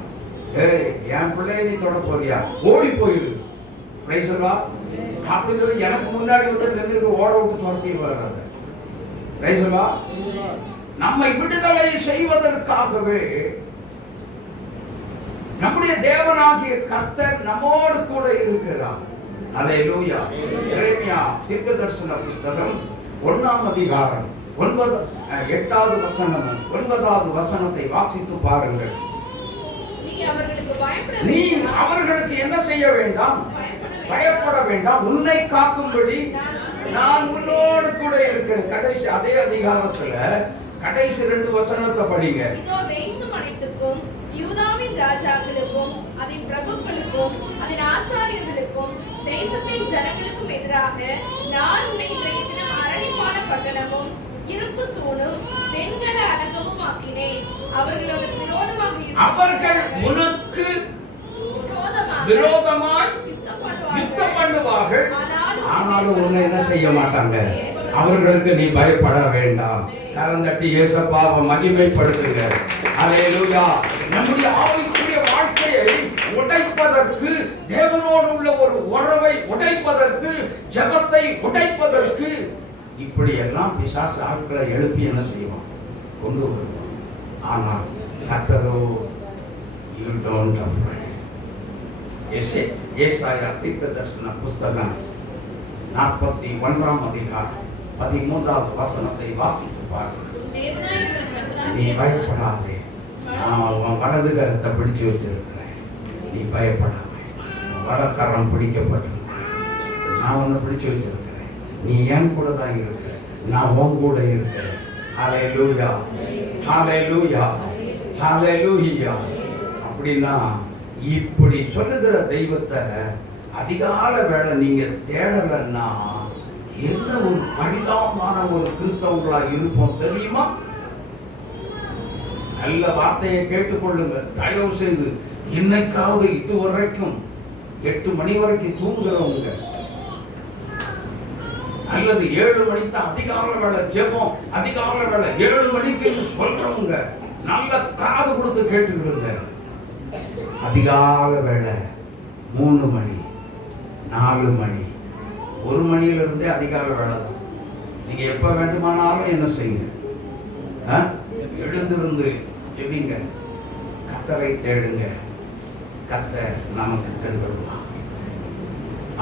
என் பிள்ளைய நீ தொட போறியா, ஓடி போயிடு. Praise the Lord. அப்படி சொல்லி எனக்கு முன்னாடி வந்து நின்று ஓட விட்டு துரத்திடுவார். Praise the Lord. நம்மை விடுதலை செய்வதற்காகவே நம்முடைய தேவனாகிய கர்த்தர் நம்மோடு கூட இருக்கிறார். அல்லேலூயா. எரேமியா தீர்க்கதரிசன புத்தகம் 1ஆம் அதிகாரம் 8வது வசனம் 9வது வசனத்தை வாசித்து பாருங்கள். நீ அவர்களுக்கு என்ன செய்ய வேண்டாம்? பயப்பட வேண்டாம். உன்னை காக்கும்படி நான் உன்னோடு கூட இருக்கிறேன். கடைசி அதே அதிகாரத்துல கடைசி 2 வசனத்தை படிங்க. இதோ தேசம் அனைத்துக்கும் யூதாவின் ராஜாக்களுக்கும் அதன் பிரபுக்களுக்கும் அதன் ஆசாரியர்களுக்கும் தேசத்தின் ஜனங்களுக்கும் எதிராக நான் உன்னை இன்றைய தினம் அரணிப்பான பட்டணமும் இருப்பு தூணும் வெண்கல அரங்கமும் ஆக்கினேன். அவர்கள் உனக்கு விரோதமாய் யுத்தம் பண்ணுவார்கள். ஆனாலும் உன்னை என்ன செய்ய மாட்டாங்க. அவர்களுக்கு நீ பயப்பட வேண்டாம். கரந்தட்டி இயேசுவாவை மகிமைப்படுத்துங்க. அல்லேலூயா. நம்முடைய ஆவிக்குரிய வாழ்க்கையை உடைப்பதற்கு, தேவனோடு உள்ள ஒரு உறவை உடைப்பதற்கு, ஜெபத்தை உடைப்பதற்கு இப்படி எல்லாம் பிசாசு ஆட்களை எழுப்பி என்ன செய்வோம்? கொண்டு வருவோம். ஆனால் கர்த்தரோ you don't afraid. ஏசாயா தீர்க்கதரிசன புத்தகம் 41ஆம் அதிகாரம் 13வது வசனத்தை வாசித்து பாருங்கள். நீ பயப்படாதே, நான் உன் வலது கரத்தை பிடிச்சு வச்சிருக்கிறேன். நீ பயப்படாதே, வலக்கரம் பிடிக்கப்பட்டிருக்கிறேன். நான் உன்னை பிடிச்சு வச்சிருக்கிறேன். நீ என் கூட தான் இருக்கிற, நான் உன் கூட இருக்கிறேன். ஹல்லேலூயா, ஹல்லேலூயா, ஹல்லேலூயா. அப்படின்னா இப்படி சொல்லுகிற தெய்வத்தை அதிகால வேளை நீங்க தேடலன்னா என்ன ஒரு பரிதாபமான ஒரு கிறிஸ்தவங்களா இருப்போம் தெரியுமா? நல்ல வார்த்தையை கேட்டுக்கொள்ளுங்க. தயவு செய்து இன்னைக்காவது இதுவரைக்கும் 8 மணி வரைக்கும் தூங்குறவங்க அல்லது 7 மணிக்கு அதிகால வேளை ஜெபம், அதிகால வேளை 7 மணிக்கு சொல்றவங்க நல்ல காது கொடுத்து கேட்டுக்கிடுங்க. அதிகால வேளை 3 மணி 4 மணி 1 மணியிலிருந்தே அதிகால வேலை தான். நீங்க எப்ப வேண்டுமானாலும் என்ன செய்யுங்க, எழுந்திருந்து ஜெபிங்க, கர்த்தரை தேடுங்க, கர்த்தர் நமக்கு தெரிவிப்பார்.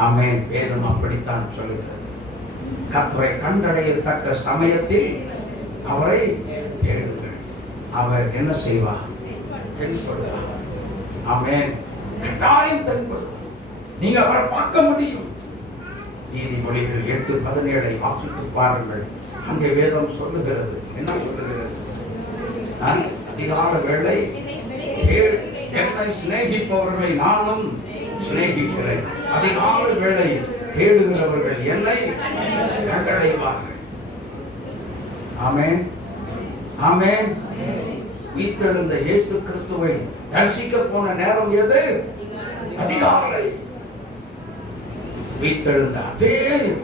ஆமென். வேதம் அப்படித்தான் சொல்லுகிறது. கர்த்தரை கண்டடையத்தக்க சமயத்தில் அவரை தேடுங்கள், அவர் என்ன செய்வார்? தென்படுவார். ஆமென். கட்டாயம் தென்படுவார். நீங்க அவரை பார்க்க முடியும். நீதிமொழிகள் 8:17 வாசித்து பாருங்கள். அங்கே வேதம் சொல்லுகிறது. என்ன சொல்லுகிறது? அதிகால வேளை என்னை சிநேகிப்பவர்களை நானும் சிநேகிக்கிறேன். அதிகால வேளை தேடுகிறவர்கள் என்னை கண்டடைவார்கள். ஆமென், ஆமென். உயிர்த்தெழுந்த இயேசு கிறிஸ்துவை தரிசிக்க போன நேரம் எது? அதிகாலை. உயிர்த்தெழுந்த அதே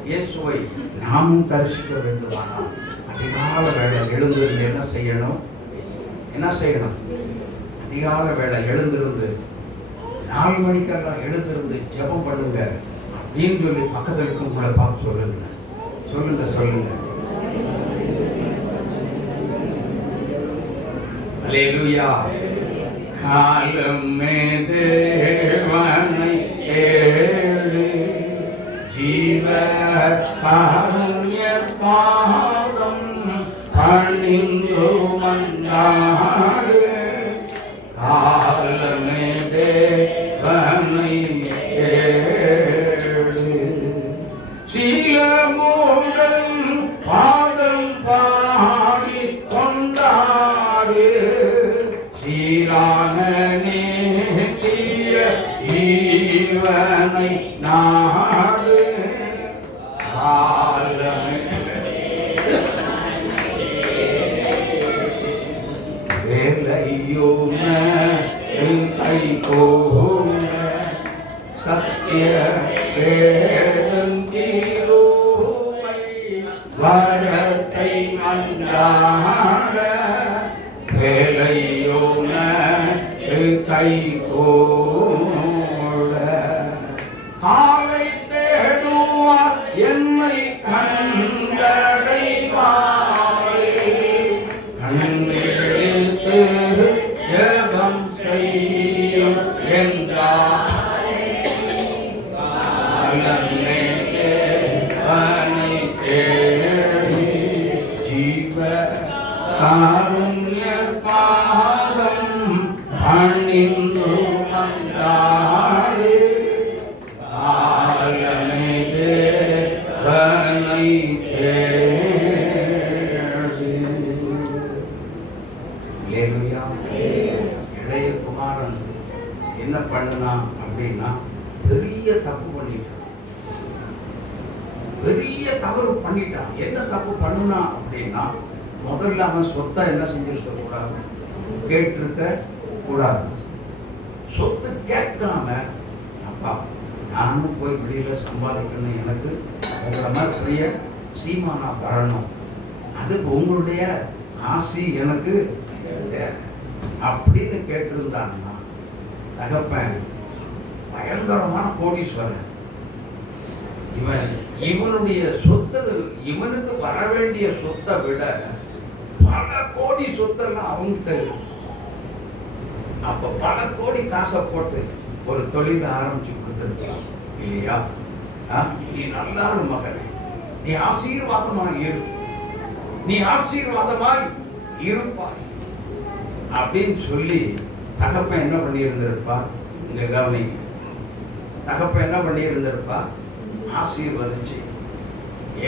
இயேசுவை நாமும் தரிசிக்க வேண்டுமானால் அதிகால வேளை எழுந்திருந்து என்ன செய்யணும்? என்ன செய்யணும்? அதிகால வேளை எழுந்திருந்து 4 மணிக்கெல்லாம் எழுந்திருந்து ஜெபம் பண்ணுங்க அப்படின்னு சொல்லி பக்கத்தில் இருக்கும் கூட பார்த்து சொல்லுங்க. சொல்லுங்க, சொல்லுங்க. அல்லேலூயா. காலமே தேவனை தேடு, ஜீவ காருண்ய பாதம் பணிந்து மன்னாடு. காலமே தேவனை தேடு, சீலமுடன் பாதம் பாடி கொண்டாடு. சீரான நேத்திய ஜீவனை நாடு. காலமே பாவத்தை மன்றாட வேலையோன கை கோட காலை தேடுவார் என்னை கண்டடைவாரே கண்ணெடுத்து ஜெபம் செய்யும் என்றாரே காலமே தேவனை தேடி ஜீவ காருண்ய பாதம் பணிந்து வந்தாரே காலமே தேவனை தேடி. அல்லேலூயா. இளைய குமாரன் என்ன பண்ணலாம் அப்படின்னா பெரிய தப்பு பண்ணிட்டான், பெரிய தவறு பண்ணிட்டான். என்ன தப்பு பண்ணுனா அப்படின்னா முதல்ல அவன் சொத்தை என்ன செஞ்சிருக்க கூடாது, கேட்டிருக்க கூடாது. சொத்து கேட்காம அப்பா நானும் போய் வெளியில சம்பாதிக்கணும், எனக்கு உங்களை மாதிரி பெரிய சீமானா வரணும், அதுக்கு உங்களுடைய ஆசி எனக்கு அப்படின்னு கேட்டிருந்தான்னா தகப்பன் பயங்கரமான கோடீஸ்வரன். இவனுடைய சொத்து, இவனுக்கு வர வேண்டிய சொத்தை விட பல கோடி சொத்தெல்லாம் அவங்கிட்ட. அப்ப பல கோடி காசை போட்டு ஒரு தொழில் ஆரம்பிச்சு கொடுத்துருக்கலாம் இல்லையா? நீ நல்லா இரு மகனே, நீ ஆசீர்வாதமாக இரு, நீ ஆசீர்வாதமாய் இருப்பாய் அப்படின்னு சொல்லி தகப்பன் என்ன பண்ணி இருந்திருப்பா? இங்க கவனிங்க, தகப்பன் என்ன பண்ணி இருந்திருப்பா? ஆசீர்வதிச்சு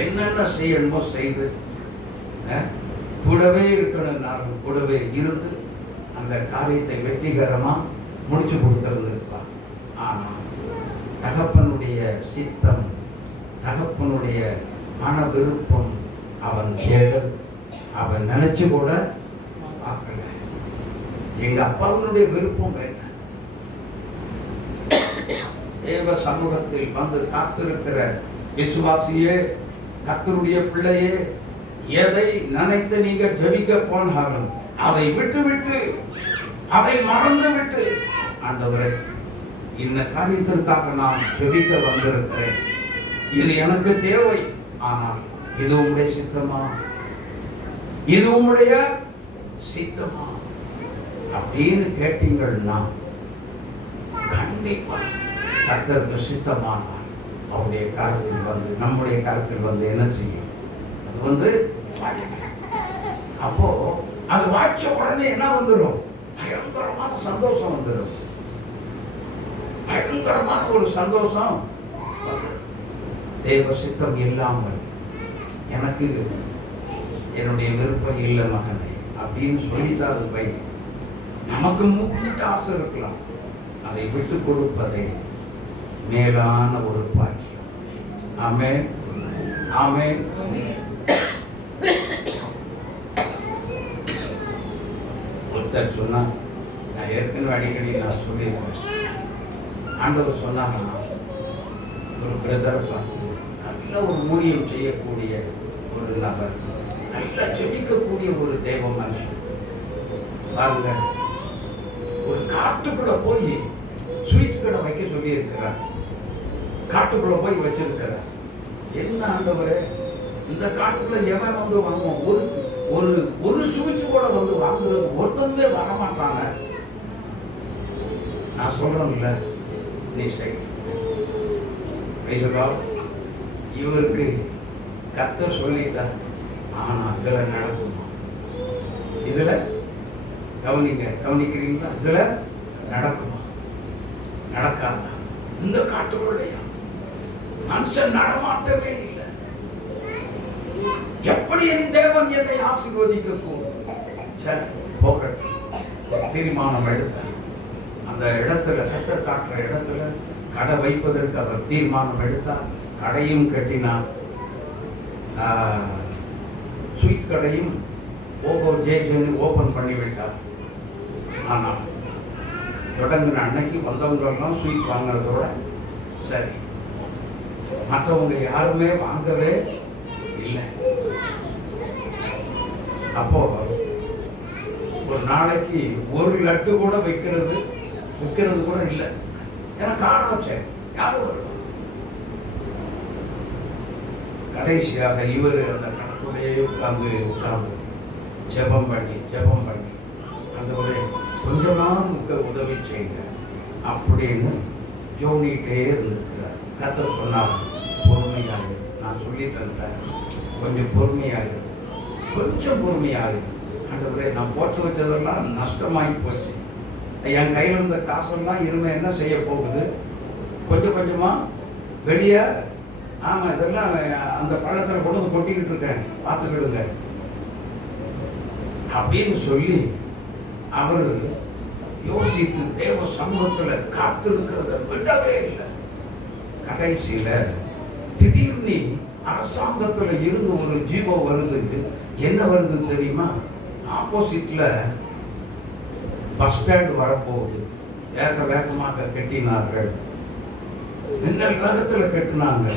என்னென்ன செய்யணுமோ செய்து கூடவே இருக்கணும், நான் கூடவே இருந்து அந்த காரியத்தை வெற்றிகரமா முடிச்சு கொடுத்திருந்திருப்பா. ஆனா தகப்பனுடைய சித்தம், தகப்பனுடைய மன விருப்பம் அவன் கேடல், அவன் நினைச்சு கூட பார்க்கல. எங்க அப்பாவுடைய விருப்பம் என்ன? தேவ சமூகத்தில் வந்து காத்திருக்கிற விசுவாசியே, கர்த்தருடைய பிள்ளையே, எதை நினைத்து நீங்க ஜெபிக்க போனாலும் அதை விட்டு அதை மறந்து விட்டு, ஆண்டவரே இந்த காரியத்திற்காக நான் ஜெபிக்க வந்திருக்கிறேன், இது எனக்கு தேவை, ஆனால் இது உங்களுடைய சித்தமா, இது உங்களுடைய சித்தமா அப்படின்னு கேட்டீங்கன்னா கண்டிப்பா கர்த்தருக்கு சித்தமானால் அவருடைய கருத்தில் வந்து, நம்முடைய கருத்தில் வந்து என்ன செய்யும்? அது வந்து அப்போ அது வாய்ச்ச உடனே என்ன வந்துடும்? பயங்கரமான சந்தோஷம் வந்துடும், பயங்கரமான ஒரு சந்தோஷம். தேவ சித்தம் இல்லாமல் எனக்கு என்னுடைய விருப்பம் இல்லை மகனே அப்படின்னு சொல்லித்தான் அது பையன். நமக்கு மூக்கிட்டு ஆசை இருக்கலாம், அதை விட்டு கொடுப்பதை மேலான ஒரு பாக்கியம். ஆமென், ஆமென். ஒருத்தர் சொன்னா, நான் ஏற்கனவே அடிக்கடி நான் சொல்லியிருக்கேன், ஆண்டவர் சொன்னாங்கன்னா ஒரு பிரதரை பார்த்து நல்ல ஒரு ஊழியம் செய்யக்கூடிய ஒரு நபர், நல்லா ஜெபிக்கக்கூடிய ஒரு தெய்வ மனுஷன் பாருங்க, ஒரு காட்டுக்குள்ள போய் ஸ்வீட் கடை வைக்க சொல்லி இருக்கிறார். காட்டுக்குள்ள போய் வச்சிருக்கிறார். என்ன ஆண்டவரே, இந்த காட்டுக்குள்ள எவன் வந்து வாங்குவோம்? ஒரு ஒரு ஒரு ஸ்வீட் கூட வந்து வாங்குறது ஒருத்தவங்க வரமாட்டாங்க. நான் சொல்றேன்ல, நீ செய். இவருக்கு கர்த்தர் சொல்லிட்டார், ஆனா இதுல நடக்குமா? இதுல கவனிக்கிறீங்களா? இதுல நடக்குமா? நடக்காதா? இந்த காட்டுக்குள்ளையா மனுஷன் நடமாட்டவே இல்லை. எப்படி என் தேவன் என்னை ஆசீர்வதிக்க கூடும்? சரி போகட்டும். தீர்மானம் எடுத்தார். அந்த இடத்துல சட்ட காட்டுற இடத்துல கடை வைப்பதற்கு அவர் தீர்மானம் எடுத்தார். கடையும் கட்டினார். ஸ்வீட் கடையும் ஓபன் பண்ணிவிட்டார். ஆனால் தொடங்கின அன்னைக்கு வந்தவங்கெல்லாம் ஸ்வீட் வாங்கினதோட சரி, மற்றவங்க யாருமே வாங்கவே இல்லை. அப்போ ஒரு நாளைக்கு ஒரு லட்டு கூட விற்கிறது கூட இல்லை. ஏன்னா காணாச்சே யாரும் வரும். கடைசியாக இவர் அந்த கணக்குடைய உட்கார்ந்து ஜெபம் பண்ணி அந்த ஒரு கொஞ்சமான உதவி செய்யுங்க அப்படின்னு ஜோனிட்டே இருந்திருக்கிறார். கர்த்தர் சொன்னார், பொறுமையாக நான் சொல்லி தந்தேன், கொஞ்சம் பொறுமையாக ஆண்டவரே, நான் போட்டு வச்சதெல்லாம் நஷ்டமாகி போச்சு. என் கையில் இருந்த காசெல்லாம் இனிமே என்ன செய்ய போகுது? கொஞ்சமா வெளியே ஆமாம் இதெல்லாம் அந்த பழத்தில் கொண்டு வந்து கொட்டிக்கிட்டு இருக்கேன், பார்த்துக்கிடுங்க அப்படின்னு சொல்லி அவர் யோசித்து தேவ சமூகத்தில் காத்திருக்கிறத விடவே இல்லை. கடைசியில் திடீர்னு அரசாங்கத்தில் இருந்து ஒரு ஜீவோ வருது. என்ன வருது தெரியுமா? ஆப்போசிட்ல பஸ் ஸ்டாண்ட் வரப்போகுது. வேகமாக கட்டினார்கள், மின்னல் வேகத்தில் கட்டினாங்க.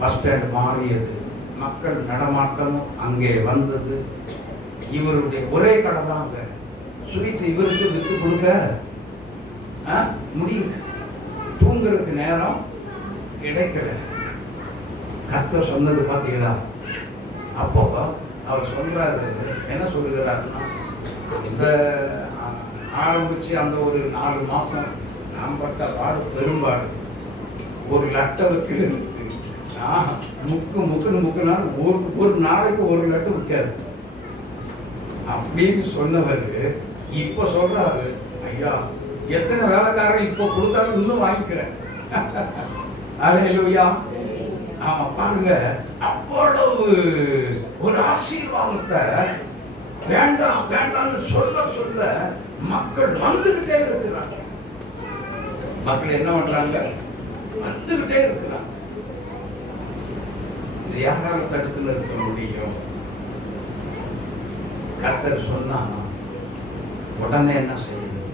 பஸ் ஸ்டாண்ட் மாறியது, மக்கள் நடமாட்டமும் அங்கே வந்தது. இவருடைய ஒரே கடை தாங்க ஸ்வீட் இவருக்கு விற்று கொடுக்க முடியல. தூங்குறதுக்கு நேரம் கிடைக்கல. கர்த்தர் சொன்னது பார்த்தீங்களா? அப்போ அவர் சொல்றாரு, என்ன சொல்லுகிறாருன்னா, அந்த ஆரம்பிச்சு அந்த ஒரு 4 மாசம் நாம் பட்ட பாடு பெரும்பாடு. ஒரு லட்டை வைக்கிறதுக்கு முக்குனா ஒரு நாளைக்கு ஒரு லட்டு விற்காது அப்படின்னு சொன்னவர் இப்ப சொல்றாரு, ஐயா எத்தனை வேலைக்காரன் இப்போ கொடுத்தாலும் இன்னும் வாங்கிக்கிறேன். அல்லேலூயா. ஆமா பாருங்க, அவ்வளவு ஒரு ஆசீர்வாதத்தை வேண்டாம்னு சொல்ல மக்கள் வந்துகிட்டே இருக்கிறாங்க. மக்கள் என்ன பண்றாங்க? வந்துகிட்டே இருக்கிறாங்க. இது யாரால தடுத்து நிறுத்த முடியும்? கர்த்தர் சொன்னா உடனே என்ன செய்யணும்?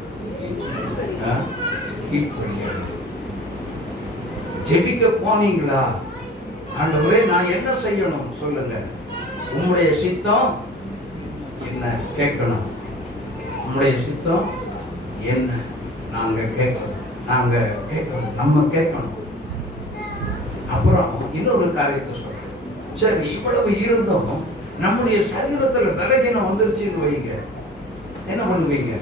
ஜெபிக்க போனீங்களா? ஆண்டவரே நான் என்ன செய்யணும் சொல்லுங்க. உம்முடைய சித்தம் என்ன கேட்கணும். உம்முடைய சித்தம் என்ன நாங்க கேட்கணும். நம்ம கேட்கணும். அப்புறம் இன்னொரு காரியத்தை சொல்றேன். சரி, இவ்வளவு இருந்தும் நம்முடைய சரீரத்துல பலகீனம் வந்துருச்சுன்னு வைங்க, என்ன பண்ணுவீங்க?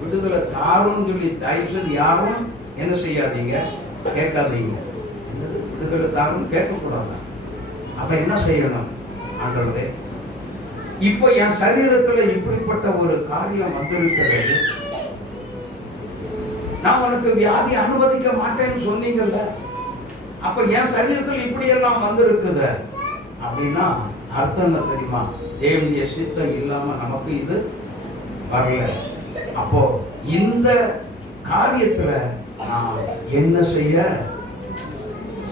விடுதலை தாரும் சொல்லி தயவு யாரும் என்ன செய்யாதீங்க, கேட்காதீங்க. விடுதலை தாரும் கேட்கக்கூடாது. அப்ப என்ன செய்யணும்? ஆண்டவரே, இப்போ என் சரீரத்துல இப்படிப்பட்ட ஒரு காரியம் வந்திருக்கிறது, நான் உனக்கு வியாதி அனுமதிக்க மாட்டேன்னு சொன்னீங்கல்ல, அப்ப என் சரீரத்தில் இப்படி எல்லாம் வந்திருக்குது அப்படின்னா அர்த்தம் என்ன தெரியுமா? தேவனுடைய சித்தம் இல்லாம நமக்கு இது வரல. அப்போ இந்த காரியத்துல நான் என்ன செய்ய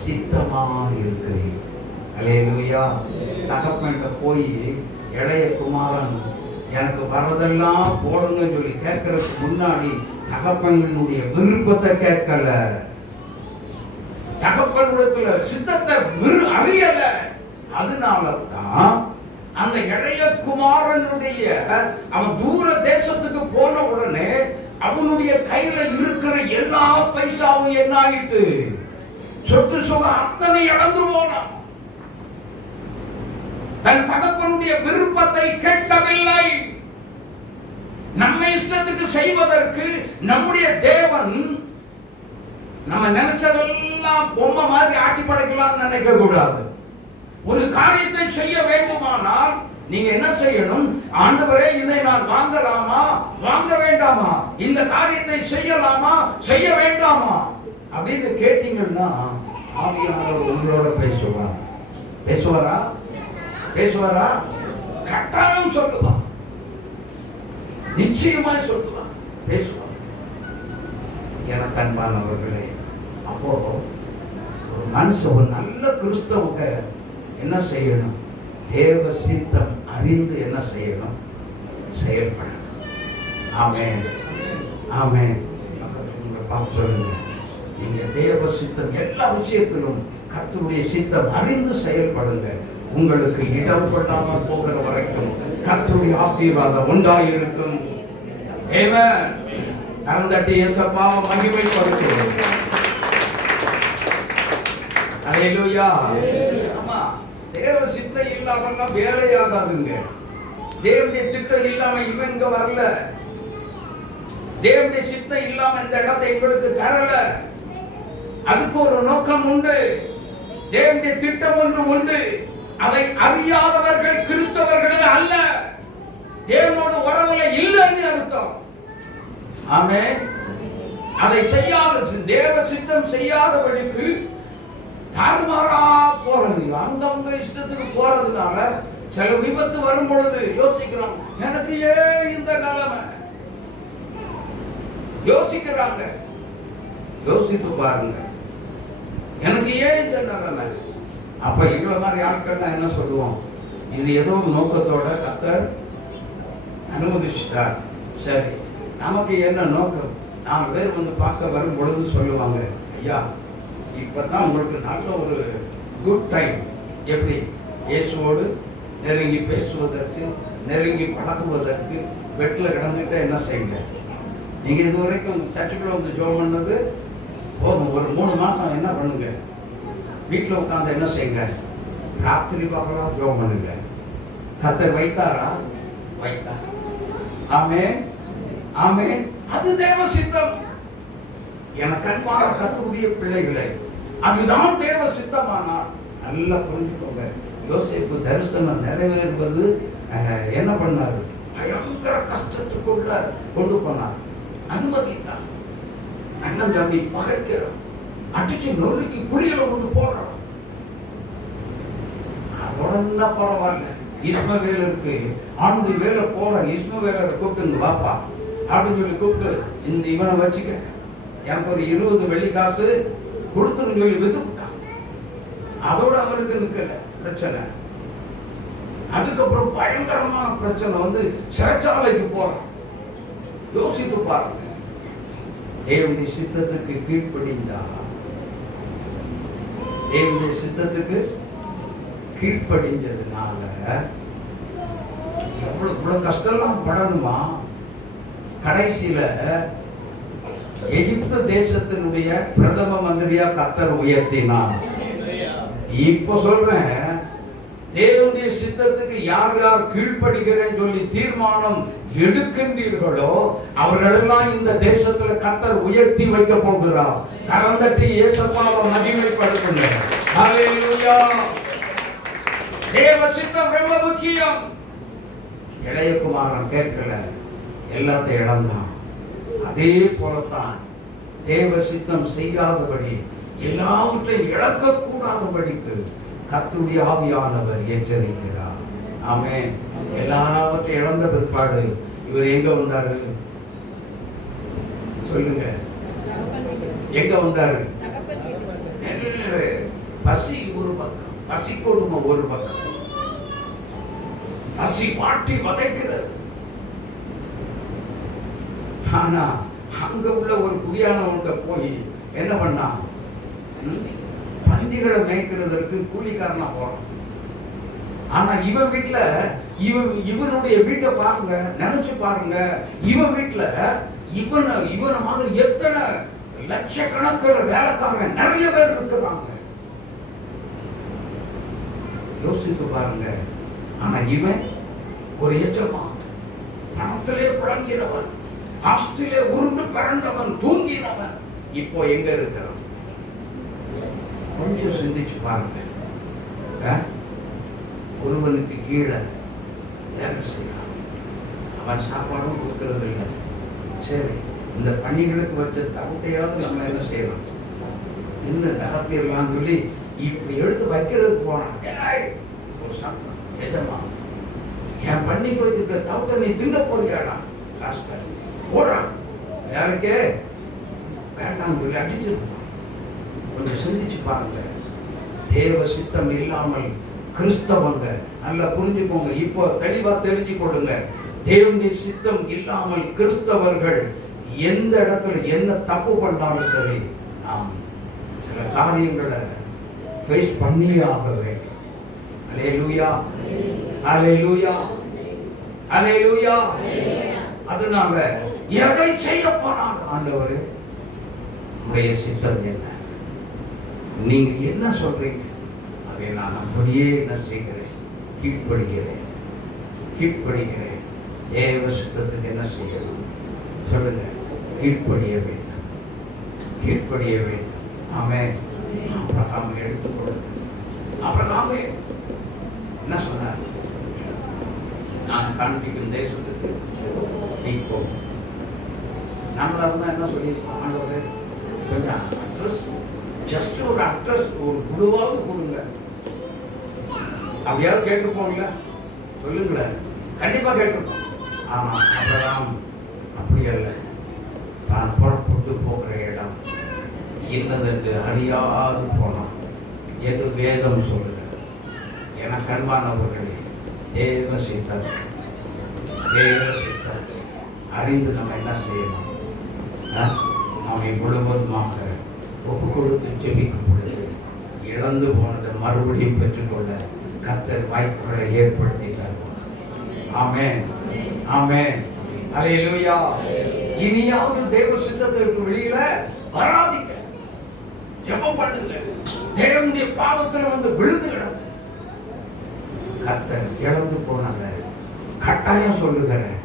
சித்தமா இருக்கிறேன். அல்லேலூயா. தகப்பன்கிட்ட போய் இளைய குமாரன் எனக்கு வர்றதெல்லாம் போடுங்க சொல்லி கேட்கறதுக்கு முன்னாடி தகப்பனுடைய விருப்பத்தை கேட்கல, தகப்பனுடைய சித்தத்தை அறியல. அதனாலதான் அந்த இளைய குமாரனுடைய அவன் தூர தேசத்துக்கு போன உடனே அவனுடைய கையில இருக்கிற எல்லா பைசாவும் என்ன ஆயிட்டு? சொத்து சுகம் அத்தனை இழந்து போனான். தன் தகப்பனுடைய விருப்பத்தை கேட்கவில்லை. நம்ம இஷ்டத்துக்கு செய்வதற்கு நம்முடைய தேவன் நம்ம நினைச்சதெல்லாம் பொம்மை மாதிரி ஆட்டி படைக்கலாம்னு நினைக்க கூடாது. ஒரு காரியத்தை செய்ய வேண்டுமானால் நீங்க என்ன செய்யணும்? ஆண்டவரே, இதை நான் வாங்கலாமா வாங்க வேண்டாமா, இந்த காரியத்தை செய்யலாமா செய்ய வேண்டாமா அப்படின்னு கேட்டீங்கன்னா ஆவியானவர் உங்களோட பேசுவாரா? கட்டாயம் சொல்லுவான், நிச்சயமாய் சொல்லுவான், பேசுவான். எனக்கு அன்பானவர்களே, அப்போ ஒரு மனுஷன், ஒரு நல்ல கிறிஸ்தவங்க என்ன செய்யணும்? தேவ சித்தம் அறிந்து என்ன செய்யணும்? செயல்படணும். ஆமென், ஆமென். பார்த்து சொல்லுங்க, நீங்க தேவ சித்தம் எல்லா விஷயத்திலும் கர்த்தருடைய சித்தம் அறிந்து செயல்படுங்க. உங்களுக்கு இடம் கொள்ளாமல் போகிற வரைக்கும் கர்த்தருடைய ஆசீர்வாதம் உண்டாயிருக்கும். ஆமென். கரந்தட்டி இயேசுவை மகிமைப்படுத்துவோம். அல்லேலூயா. ஆமா, தேவ சித்தம் இல்லாம வேலையாகாதுங்க. தேவனுடைய திட்டம் இல்லாம இவன் இங்க வரல. தேவனுடைய சித்தம் இல்லாம இந்த இடத்தை எங்களுக்கு தரல. அதுக்கு ஒரு நோக்கம் உண்டு. தேவனுடைய திட்டம் ஒன்று உண்டு. அதை அறியாதவர்கள் கிறிஸ்தவர்கள் அல்ல. தேவனோட உறவுல இல்லைன்னு அர்த்தம். ஆமென். அதை செய்யாத தேவ சித்தம் செய்யாதவர்களுக்கு தாறுமாறா போறது, அங்கங்க இஷ்டத்துக்கு போறதுனால சில விபத்து வரும் பொழுது யோசிக்கிறாங்க, எனக்கு ஏன் இந்த நிலைமை யோசிக்கிறாங்க. யோசித்து பாருங்க, எனக்கு ஏன் இந்த நிலைமை. அப்ப இவ்வளவு மாதிரி ஆட்கள் என்ன சொல்லுவோம், இது ஏதோ நோக்கத்தோட கர்த்தர் அனுமதிச்சிட்டார். சரி, நமக்கு என்ன நோக்கம்? 4 பேர் வந்து பார்க்க வரும் பொழுது சொல்லுவாங்க, ஐயா இப்பதான் உங்களுக்கு நல்ல ஒரு குட் டைம். எப்படி? இயேசுவோடு நெருங்கி பேசுவதற்கு, நெருங்கி பழகுவதற்கு பெட்டில் கிடந்துட்டு என்ன செய்யுங்க. நீங்க இது வரைக்கும் சர்ச்சுக்குள்ள வந்து ஜோம் பண்ணது போதும். ஒரு 3 மாசம் என்ன பண்ணுங்க, வீட்டில் உட்காந்து என்ன செய்யுங்க, ராத்திரி பகலா ஜோம் பண்ணுங்க. கர்த்தர் வைத்தாரா? வைத்தார். ஆமென், ஆமென். அது தேவ சித்தம். எனக்கு அன்பான கர்த்தருடைய பிள்ளைகளே, அதுதான் தேவ சித்தமானால் நல்லா புரிஞ்சுக்கோங்க. யோசேப்பு தரிசனம் நிறைவேறுவது என்ன பண்ணாரு? பயங்கர கஷ்டத்துக்குள்ள கொண்டு போனார். அனுமதித்தார். அண்ணன் தம்பி பகைக்கிறான், அடிச்சு நொறுக்கி குழியில கொண்டு போடுறான். அதோட என்ன பரவாயில்ல, இஸ்மவேலருக்கு ஆண்டு வேலை போற இஸ்மவேலரை கூப்பிட்டு வாப்பா அப்படின்னு சொல்லி கூப்பிட்டு, இந்த இவனை வச்சுக்க, எனக்கு ஒரு 20 வெள்ளி காசு கொடுத்துருன்னு சொல்லி வித்துட்டான். அதோட அவனுக்கு நிற்கல பிரச்சனை. அதுக்கப்புறம் பயங்கரமான பிரச்சனை வந்து சிறைச்சாலைக்கு போறான். யோசித்து பாருங்க, தேவனுடைய சித்தத்துக்கு கீழ்ப்படிந்தா, தேவனுடைய சித்தத்துக்கு கீழ்ப்படிஞ்சதுனால எவ்வளவு கஷ்டம்லாம் படணுமா. கடைசியில எகிப்து தேசத்தினுடைய பிரதம மந்திரியா கர்த்தர் உயர்த்தினார். இப்ப சொல்றேன், தேவனுடைய சித்தத்துக்கு யார் யார் கீழ்ப்படுகிறேன்னு சொல்லி தீர்மானம் எடுக்கின்றீர்களோ அவர்களெல்லாம் இந்த தேசத்துல கர்த்தர் உயர்த்தி வைக்க போகிறார். கரந்தட்டி இயேசுவை மகிமைப்படுத்துங்க. ஹல்லேலூயா. தேவ சித்தம் ரொம்ப முக்கியம். இளையகுமாரன் கேட்கல, எல்லாத்தையும் இழந்தான். அதே போலத்தான் தேவ சித்தம் செய்யாதபடி எல்லாவற்றையும் இழக்கக்கூடாதபடிக்கு கர்த்தருடைய ஆவியானவர் எச்சரிக்கிறார். ஆமென். எல்லாவற்றையும் இழந்த பிற்பாடு இவர் எங்க வந்தாரு சொல்லுங்க, எங்க வந்தாரு? பசி ஒரு பக்கம், பசி கொடுமை ஒரு பக்கம், பசி வாட்டி வதைக்கிறது. ஆனா அங்க உள்ள ஒரு குடியானவங்க போய் என்ன பண்ணா, பண்டிகளை மேய்க்கிறதற்கு கூலிக்காரனா போறான். ஆனா இவன் வீட்டுல இவனுடைய வீட்டை பாருங்க, நினைச்சு பாருங்க. இவன் வீட்டுல இவன மாதிரி எத்தனை லட்சக்கணக்கில் வேலைக்காரங்க நிறைய பேர் இருக்கிறாங்க. யோசித்து பாருங்க. ஆனா இவன் ஒரு எஜமான், பணத்திலே புழங்கினவன், ஆஸ்திலே உருண்டு பிறந்தவன், தூங்கினவன், இப்போ எங்க இருக்கிறான்? கொஞ்சம் சிந்திச்சு பாருங்க. ஒருவனுக்கு கீழே வேலை செய்யலாம், அவன் சாப்பாடும் கொடுக்கறது இல்லை. சரி, இந்த பணிகளுக்கு வச்ச தகுட்டையாவது நம்ம என்ன செய்யலாம், சின்ன தகப்பிடலாம் சொல்லி இப்படி எடுத்து வைக்கிறதுக்கு போனான். ஒரு சாப்பிட்டான், எஜமா என் பண்ணிக்கு வச்சிருக்க தவிட்ட நீ திங்க போறியாடா, காசு போடுறான். யாருக்கே வேண்டாம் சொல்லி அடிச்சிருப்பான். கொஞ்சம் சிந்திச்சு பாருங்க. தேவ சித்தம் இல்லாமல் கிறிஸ்தவங்க நல்லா புரிஞ்சுக்கோங்க, இப்போ தெளிவா தெரிஞ்சு கொள்ளுங்க. தேவனுடைய சித்தம் இல்லாமல் கிறிஸ்தவர்கள் எந்த இடத்துல என்ன தப்பு பண்ணாலும் சரி, நாம் சில காரியங்களை ஃபேஸ் பண்ணியே ஆக வேண்டும். அல்லேலூயா, அல்லேலூயா, அல்லேலூயா. அதனால எதை செய்ய போனார் ஆண்டவர்? உடைய சித்தம் என்ன? நீங்க என்ன சொல்றீங்க அதை நான் அப்படியே என்ன செய்கிறேன்? கீழ்ப்படுகிறேன், கீழ்ப்படுகிறேன். தேவ சித்தத்துக்கு என்ன செய்யணும் சொல்லுங்க? கீழ்ப்படிய வேண்டும், கீழ்ப்படிய வேண்டும். ஆமென். ஆபிரகாம் எடுத்துக்கொண்டு ஆபிரகாமே என்ன சொன்னார்? நான் காண்பிக்கும் தேசத்துக்கு நீ போ. நம்மளா இருந்தா என்ன சொல்லி ஆண்டவரே கொஞ்சம் அட்ரஸ், ஜஸ்ட் ஒரு அட்ரஸ், ஒரு குழுவாவது கொடுங்க. அப்படியாவது கேட்டுருப்போம்ல, சொல்லுங்களேன். கண்டிப்பா கேட்டிருப்போம். ஆனா அப்புறம் அப்படி அல்ல. தான் புறப்பட்டு போகிற இடம் இன்னதென்று அறியாது போனான். எது வேதம் சொல்லுகிறது? என கண்பானவர்களே, தேவ சித்தம், தேவ சித்தம் அறிந்து நம்ம என்ன செய்யணும்? நம்மை முழுவதுமாக ஒப்பு கொடுத்து ஜெபிக்கும் பொழுது இழந்து போனதை மறுபடியும் பெற்றுக்கொள்ள கர்த்தர் வாய்ப்புகளை ஏற்படுத்தி தருவார். ஆமென், ஆமென், அல்லேலூயா. இனியாவது தேவ சித்தத்திற்கு வெளியில வராதீங்க. ஜெபம் பண்ணுங்க. தேவனுடைய பாதத்தில் வந்து விழுந்து கிடங்க. கர்த்தர் இழந்து போனதை கட்டாயம் சொல்லுகிறேன்,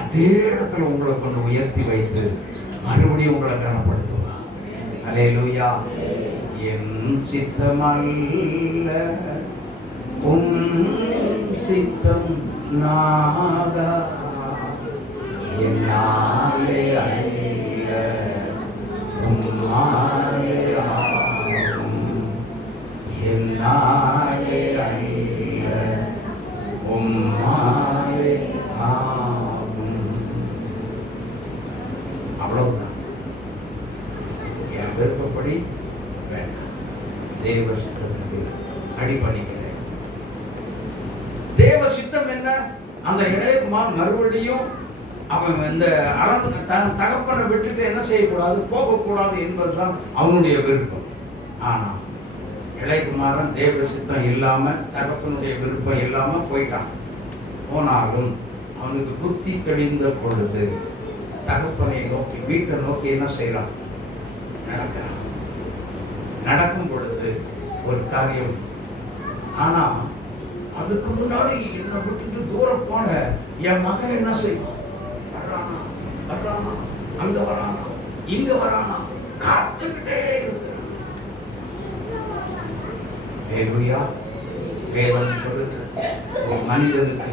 அதே இடத்துல உங்களை கொண்டு உயர்த்தி வைத்து மறுபடியும் உங்களை கனப்படுத்துவார். அல்லேலூயா. என் சித்தமல்ல உன் சித்தம் நாதா, என்னாலே அல்ல உம்மாலே ஆகும், என்னாலே அல்ல உம்மாலே ஆகும். அவ்வளவுதான். என் விருப்பப்படி வேண்டாம், தேவ சித்தத்துக்கு அடிபணிக்கிறேன். தேவ சித்தம் என்ன? அந்த இளையகுமார் மறுபடியும் அவன் இந்த தன் தகப்பனை விட்டுட்டு என்ன செய்யக்கூடாது? போகக்கூடாது என்பதுதான் அவனுடைய விருப்பம். ஆனா இளையகுமாரன் தேவ சித்தம் இல்லாம, தகப்பனுடைய விருப்பம் இல்லாம போயிட்டான். போனாலும் அவனுக்கு புத்தி தெளிந்த பொழுது தகப்பனை நோக்கி, வீட்டை நோக்கி என்ன செய்யலாம்? நடக்கிறான். நடக்கும் பொழுது ஒரு காரியம். ஆனா அதுக்கு முன்னாடி என்னை விட்டுட்டு தூரம் போன என் மகன் என்ன செய்வான்? வர்றானா, வர்றானா, அங்க வரானா, இங்க வரானா, காத்துக்கிட்டே இருக்கிறான். வேதம் சொல்லுது, ஒரு மனிதனுக்கு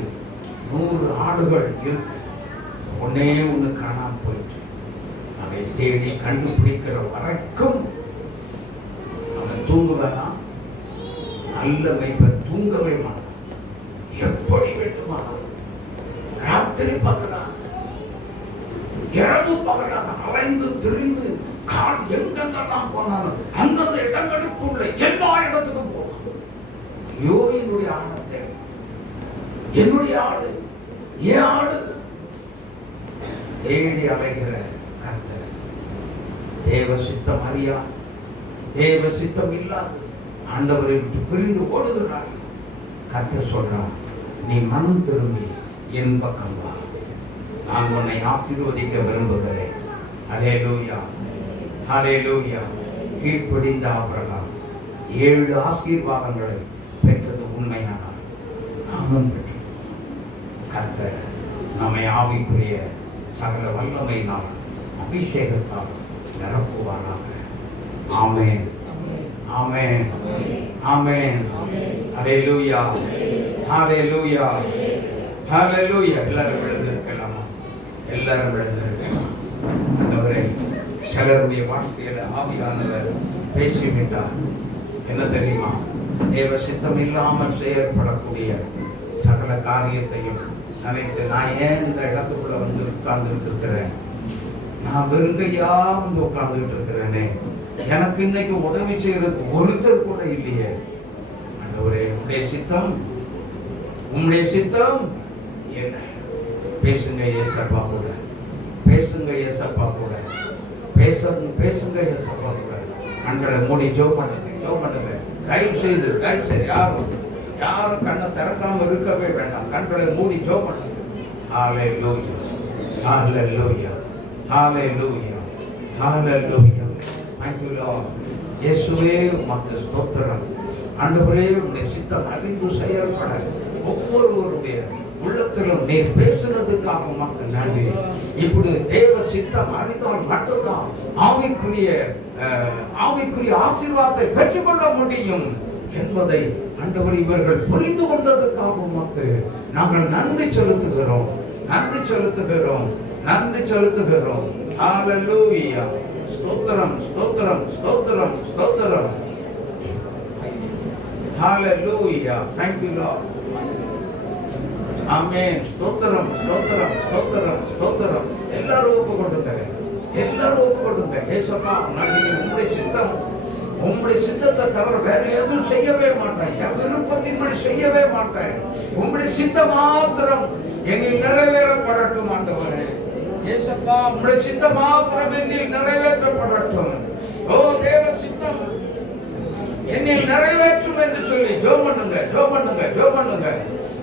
100 ஆடுகள் இருக்கு, ஒன்னே ஒண்ணு காணாம போயிட்டு அதை தேடி கண்டுபிடிக்கிற வரைக்கும் அவன் தூங்குவானா? நல்ல மேய்ப்பன் தூங்கவே மாட்டான். எப்படி வேண்டுமானாலும் ராத்திரி பகலாக இரவு பகலாக அலைந்து திரிந்து கால் எங்கெங்கெல்லாம் போனாலும் அந்தந்த இடங்களுக்குள்ள எல்லா இடத்துக்கும் போவான். ஐயோ, என்னுடைய ஆடத்தை, என்னுடைய ஆடு, என் ஆடு தேடி அலைகிற கர்த்தர். தேவ சித்தம் அறியா, தேவ சித்தம் இல்லாது ஆண்டவரை விட்டு பிரிந்து ஓடுகிறார். கர்த்தர் சொல்றார், நீ மனம் திரும்பி என் பக்கம் வா, நான் உன்னை ஆசீர்வதிக்க விரும்புகிறேன். அல்லேலூயா, அல்லேலூயா. கீழ்ப்படிந்த ஆபிரகாம் 7 ஆசீர்வாதங்களை பெற்றது உண்மையானால் நாமும் பெற்று கர்த்தர் நம்மை ஆவிக்குரிய சகல வல்லமையினால் அபிஷேகத்தால் நிரப்புவாராக. ஆமென், ஆமென், ஆமென். அல்லேலூயா, அல்லேலூயா, அல்லேலூயா. எல்லாரும் எழுந்திருக்கலாமா? எல்லாரும் எழுந்திருக்கலாம். ஆண்டவரே, சிலருடைய வாழ்க்கையில ஆவியானவர் பேசிவிட்டார். என்ன தெரியுமா? தேவ சித்தம் இல்லாமல் செயல்படக்கூடிய சகல காரியத்தையும் நினைத்து, நான் ஏன் இந்த இடத்துக்குள்ள வந்து உட்கார்ந்துட்டு இருக்கிறேன்? நான் வெறுங்கையா வந்து உட்கார்ந்துட்டு இருக்கிறேனே, எனக்கு இன்னைக்கு உதவி செய்யறது ஒருத்தர் கூட இல்லையே. ஆண்டவரே, உம்முடைய சித்தம், உம்முடைய சித்தம் என்ன? பேசுங்க ஏசப்பா கூட, பேசுங்க ஏசப்பா கூட, பேசுங்க ஏசப்பா கூட. கண்களை மூடி ஜெபம் பண்ணுங்க, ஜெபம் பண்ணுங்க. தயவு செய்து யாரும் யாரும் கண்ணை திறக்காம இருக்கவே வேண்டாம். கண்களை மூடி ஜெபம் பண்ணுங்க. ஹalleluya, ஹalleluya, ஹalleluya, ஹalleluya. Thank you Lord. இயேசுவே உமக்கு ஸ்தோத்திரம். ஆண்டவரே உம்முடைய சித்தம் அறிந்து செயல்பட ஒவ்வொருவருடைய உள்ளத்திலும் நீர் பேசுனதுக்காக உமக்கு நன்றி. இப்படி தேவ சித்தம் அறிந்தால் மட்டும்தான் ஆவிக்குரிய ஆசீர்வாதத்தை பெற்றுக்கொள்ள முடியும் என்பதை ஆண்டவர் இவர்கள் புரிந்து கொண்டதுக்காக உமக்கு நாங்கள் நன்றி செலுத்துகிறோம், நன்றி செலுத்துகிறோம், நன்றி செலுத்துகிறோம். ஹalleluya. ஸ்தோத்திரம், ஸ்தோத்திரம், ஸ்தோத்திரம், ஸ்தோத்திரம். ஹalleluya. Thank you Lord. ஆமென். ஸ்தோத்திரம், ஸ்தோத்திரம், ஸ்தோத்திரம், ஸ்தோத்திரம். எல்லாரும் ஒப்பு கொடுங்க, எல்லாரும் ஒப்பு கொடுங்க. ஏசப்பா, நான் உம்முடைய சித்தத்தை தவிர வேற எதுவும் செய்யவே மாட்டேன். என் விருப்பத்தின்படி செய்யவே மாட்டேன். உம்முடைய சித்தம் மாத்திரம் எங்கள் நிறைவேறப்படட்டும் ஆண்டவரே. ஏசப்பா, உம்முடைய சித்தம் மாத்திரம் என்னில் நிறைவேற்றப்படட்டும். ஓ தேவ சித்தம் என்னில் நிறைவேற்றும் என்று சொல்லி ஜெபம் பண்ணுங்க, ஜெபம் பண்ணுங்க, ஜெபம் பண்ணுங்க.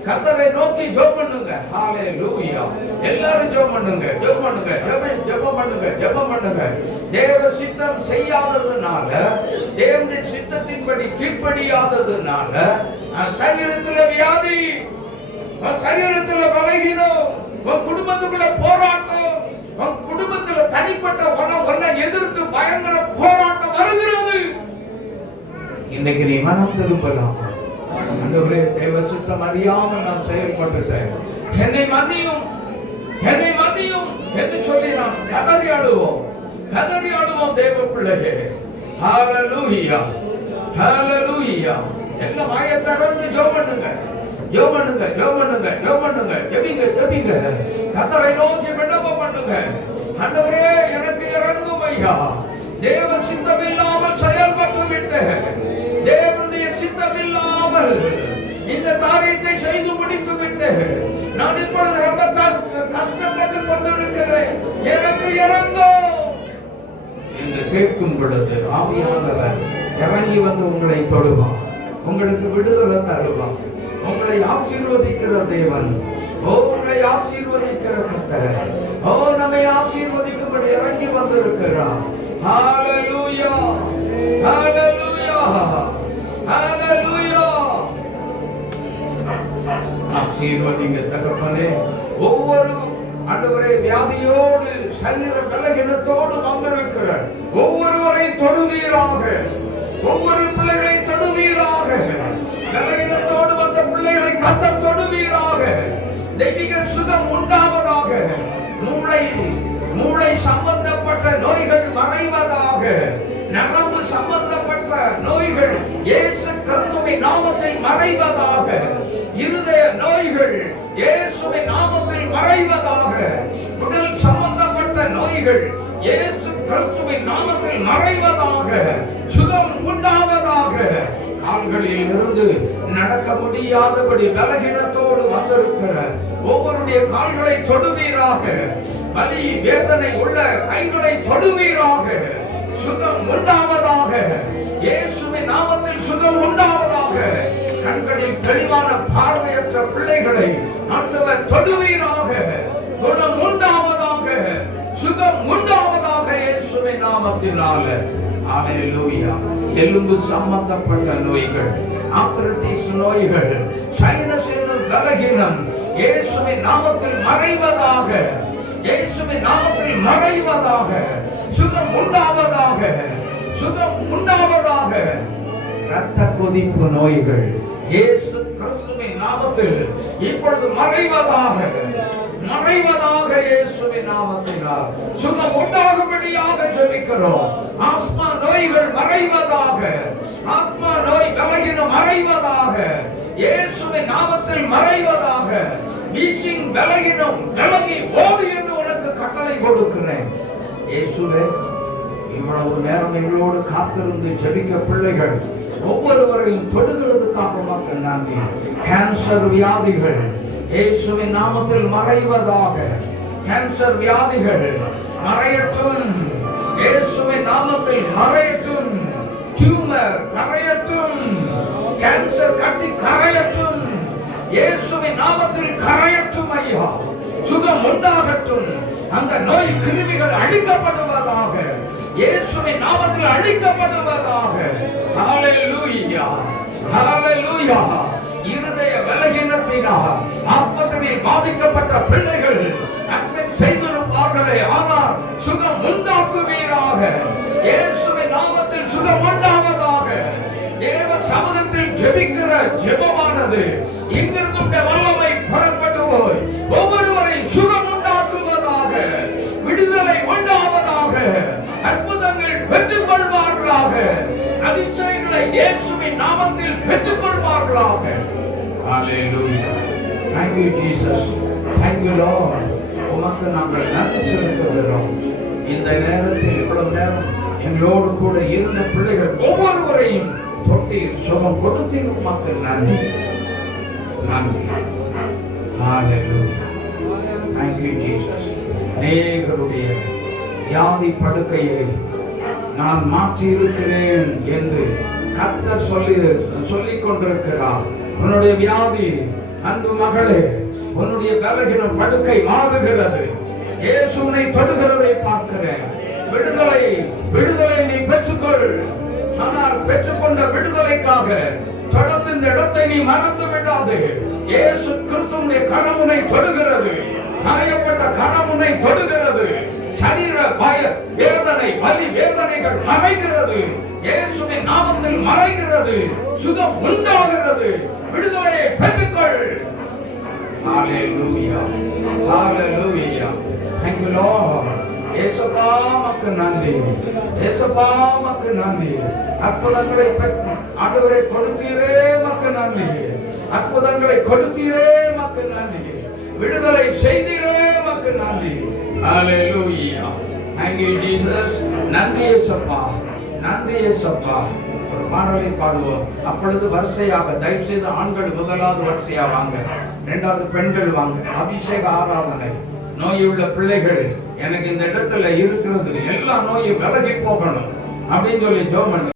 கர்த்தரை நோக்கி ஜெபம் பண்ணுங்க. ஹalleluya. எல்லாரும் ஜெபம் பண்ணுங்க, ஜெபம் பண்ணுங்க, ஜெபம் பண்ணுங்க, ஜெபம் பண்ணுங்க. தேவ சித்தம் செய்யாததுனால, தேவனுடைய சித்தத்தின்படி கீழ்ப்படியாததுனால சரீரத்தில் வியாதி, சரீரத்தில் பலகீனம், உன் குடும்பத்துக்குள்ள போராட்டம், உன் குடும்பத்தில் தனிப்பட்ட ஒன்றை எதிர்த்து பயங்கர போராட்டம் வருகிறது. இன்னைக்கு நீ மனம் திரும்பலாம். ஆண்டவரே, தேவ சித்தம் அறியாமல் நான் செயல்பட்டுட்டேன், என்னை மன்னியும், என்னை மன்னியும் என்று சொல்லி நாம் கதறி அழுவோம், கதறி அழுவோம் தேவ பிள்ளையே. ஹalleluya, ஹalleluya. எல்லாம் வாயை திறந்து ஜெபம் பண்ணுங்க, ஜெபம் பண்ணுங்க, ஜெபம் பண்ணுங்க, ஜெபம் பண்ணுங்க, ஜெபிங்க, ஜெபிங்க. கர்த்தரை நோக்கி விண்ணப்பம் பண்ணுங்க. ஆண்டவரே, எனக்கு இறங்கும் ஐயா. தேவ சித்தம் இல்லாமல் செயல்பட்டு விட்டேன், தேவனுடைய சித்தம் இல்லாமல் இந்த காரியத்தை செய்து முடித்து விட்டேன். நான் இப்பொழுது ரொம்ப கஷ்டப்பட்டு கொண்டிருக்கிறேன், எனக்கு இறங்கும் என்று கேட்கும் பொழுது ஆவியானவர் இறங்கி வந்து உங்களை தொடுவான், உங்களுக்கு விடுதலை தருவான், உங்களை ஆசீர்வதிக்கிற தேவன். ஓ, உங்களை ஆசீர்வதிக்கிற கர்த்தர், ஓ, நம்மை ஆசீர்வதிக்கும்படி இறங்கி வந்திருக்கிறார். ஹalleluya, ஹalleluya, ஹalleluya. ஆசீர்வதிங்க தகப்பனே. ஒவ்வொரு ஆண்டவரே வியாதியோடு சரீர பலகீனத்தோடு வந்திருக்கிற ஒவ்வொருவரை தொடுவீராக, ஒவ்வொரு பிள்ளைகளை தொடுவீராக. பலகீனத்தோடு வந்த பிள்ளைகளை கர்த்தர் தொடுவீராக. தெய்வீக சுகம் உண்டாவதாக. மூளை சம்பந்தப்பட்ட நோய்கள் மறைவதாக. நரம்பு சம்பந்தப்பட்ட நோய்கள் இயேசு கிறிஸ்துவின் நாமத்தில் மறைவதாக. இருதய நோய்கள் இயேசுவின் நாமத்தில் மறைவதாக. உடல் சம்பந்தப்பட்ட நோய்கள் இயேசு கிறிஸ்துவின் நாமத்தில் மறைவதாக. சுகம் உண்டாவதாக. கால்களில் இருந்து நடக்க முடியாதபடி பலகீனத்தோடு வந்திருக்கிற ஒவ்வொருடைய கால்களை தொடுவீராக. வலி வேதனை உள்ள கைகளை தொடுவீராக. சுகம் உண்டாவதாக. இயேசுவின் நாமத்தில் சுகம் உண்டாவதாக. கண்களில் தெளிவான பார்வையற்ற பிள்ளைகளை ஆண்டவர் தொடுவீராக. குணம் உண்டாவதாக. சுகம் உண்டாவதாக இயேசுவின் நாமத்தினால. ஹalleluya. எலும்பு சம்பந்தப்பட்ட நோய்கள், ஆர்த்ரைட்டிஸ் நோய்கள், சைனஸின் பலகீனம் இயேசுவின் நாமத்தில் மறைவதாக. இயேசுவின் நாமத்தில் மறைவதாக. சுகம் உண்டாவதாக. சுகம் உண்டாவதாக. இரத்த கொதிப்பு நோய்கள் இயேசு கிறிஸ்துவின் நாமத்தில் இப்பொழுது மறைவதாக. மறைவதாக இயேசுவின் நாமத்தினால் சுகம் உண்டாகும்படியாக ஜெபிக்கிறோம். ஆஸ்மா நோய்கள் மறைவதாக. ஆஸ்மா நோய் பலகீனம் மறைவதாக. இயேசுவின் நாமத்தில் மறைவதாக. வீசிங் பலகீனம் விலகி ஓடு என்று உனக்கு கட்டளை கொடுக்கிறேன். இயேசுவே, இவ்வளவு நேரம் எங்களோடு காத்திருந்து ஜெபிக்க பிள்ளைகள் ஒவ்வொருவரையும் தொடுகிறதுக்காக மக்கள் நன்றி. கேன்சர் வியாதிகள் இயேசுவின் நாமத்தில் மறைவதாக. கேன்சர் வியாதிகள் மறையட்டும். இயேசுவின் நாமத்தில் மறையட்டும். டியூமர் கரையட்டும். கேன்சர் கட்டி கரையட்டும். வியாதியாக, இருதய பலகீனத்தினால் ஆஸ்பத்திரியில் பாதிக்கப்பட்ட பிள்ளைகள் அட்மிட் செய்திருப்பார்களே, ஆனால் சுகம் உண்டாக்குவீராக. இயேசுவின் நாமத்தில் சுகம் உண்டாவதாக. தேவ சமூகத்தில் ஜெபிக்கிற ஜெபமானது இங்கிருந்து வல்லமை புறப்பட்டு போய் ஒவ்வொருவரையும் சுகம் உண்டாக்குவதாக, விடுதலை உண்டாவதாக, அற்புதங்கள் பெற்றுக் கொள்வார்களாக, அதிசயங்களை இயேசுவின் நாமத்தில் பெற்றுக் கொள்வார்களாக. Hallelujah. Thank you Jesus. Thank you Lord. உமக்கு நாங்கள் நன்றி செலுத்துகிறோம். இந்த நேரத்தில் இவ்வளவு நேரம் எங்களோடு கூட இருந்த பிள்ளைகள் ஒவ்வொருவரையும் தொட்டீர், சுகம் கொடுத்தீர். உமக்கு நன்றி நன்றி. Hallelujah. Thank you Jesus. அநேகருடைய வியாதி படுக்கையை நான் மாற்றி இருக்கிறேன் என்று கர்த்தர் சொல்லிக் கொண்டிருக்கிறார். உன்னுடைய வியாதி, அன்பு மகளே, உன்னுடைய பலகீனம் படுக்கை மாறுகிறது. இயேசு உன்னை தொடுகிறதை பார்க்கிறேன். விடுதலை நீ பெற்றுக்கொள். ஆனால் பெற்றுக்கொண்ட விடுதலைக்காக தொடர்ந்து இந்த இடத்தை நீ மறந்து விடாது. இயேசு கிறிஸ்துவின் கரம் உன்னை தொடுகிறது. கரையப்பட்ட கரம் உன்னை தொடுகிறது. சரீர பய வேதனை, வலி வேதனைகள் மறைகிறது. இயேசுவின் நாமத்தில் மறைகிறது. சுகம் உண்டாகிறது. விடுதலையை பெற்றுக்கொள். Hallelujah. Hallelujah. Thank you Lord. இயேசுப்பா உமக்கு நன்றி. இயேசுப்பா உமக்கு நன்றி. அற்புதங்களை ஆண்டவரே கொடுத்தீரே உமக்கு நன்றி. அற்புதங்களை கொடுத்தீரே உமக்கு நன்றி. விடுதலை செய்தீரே உமக்கு நன்றி. Hallelujah. Thank you Jesus. நன்றி இயேசுப்பா. நன்றி இயேசுப்பா. ஒரு பாடலை பாடுவோம். அப்பொழுது வரிசையாக தயவு செய்து ஆண்கள் முதலாவது வரிசையா வாங்க, இரண்டாவது பெண்கள் வாங்க. அபிஷேக ஆராதனை. நோயுள்ள பிள்ளைகள் எனக்கு இந்த இடத்துல இருக்கிறது, எல்லா நோயும் விலகி போகணும் அப்படின்னு சொல்லி ஜெபம் பண்ணு.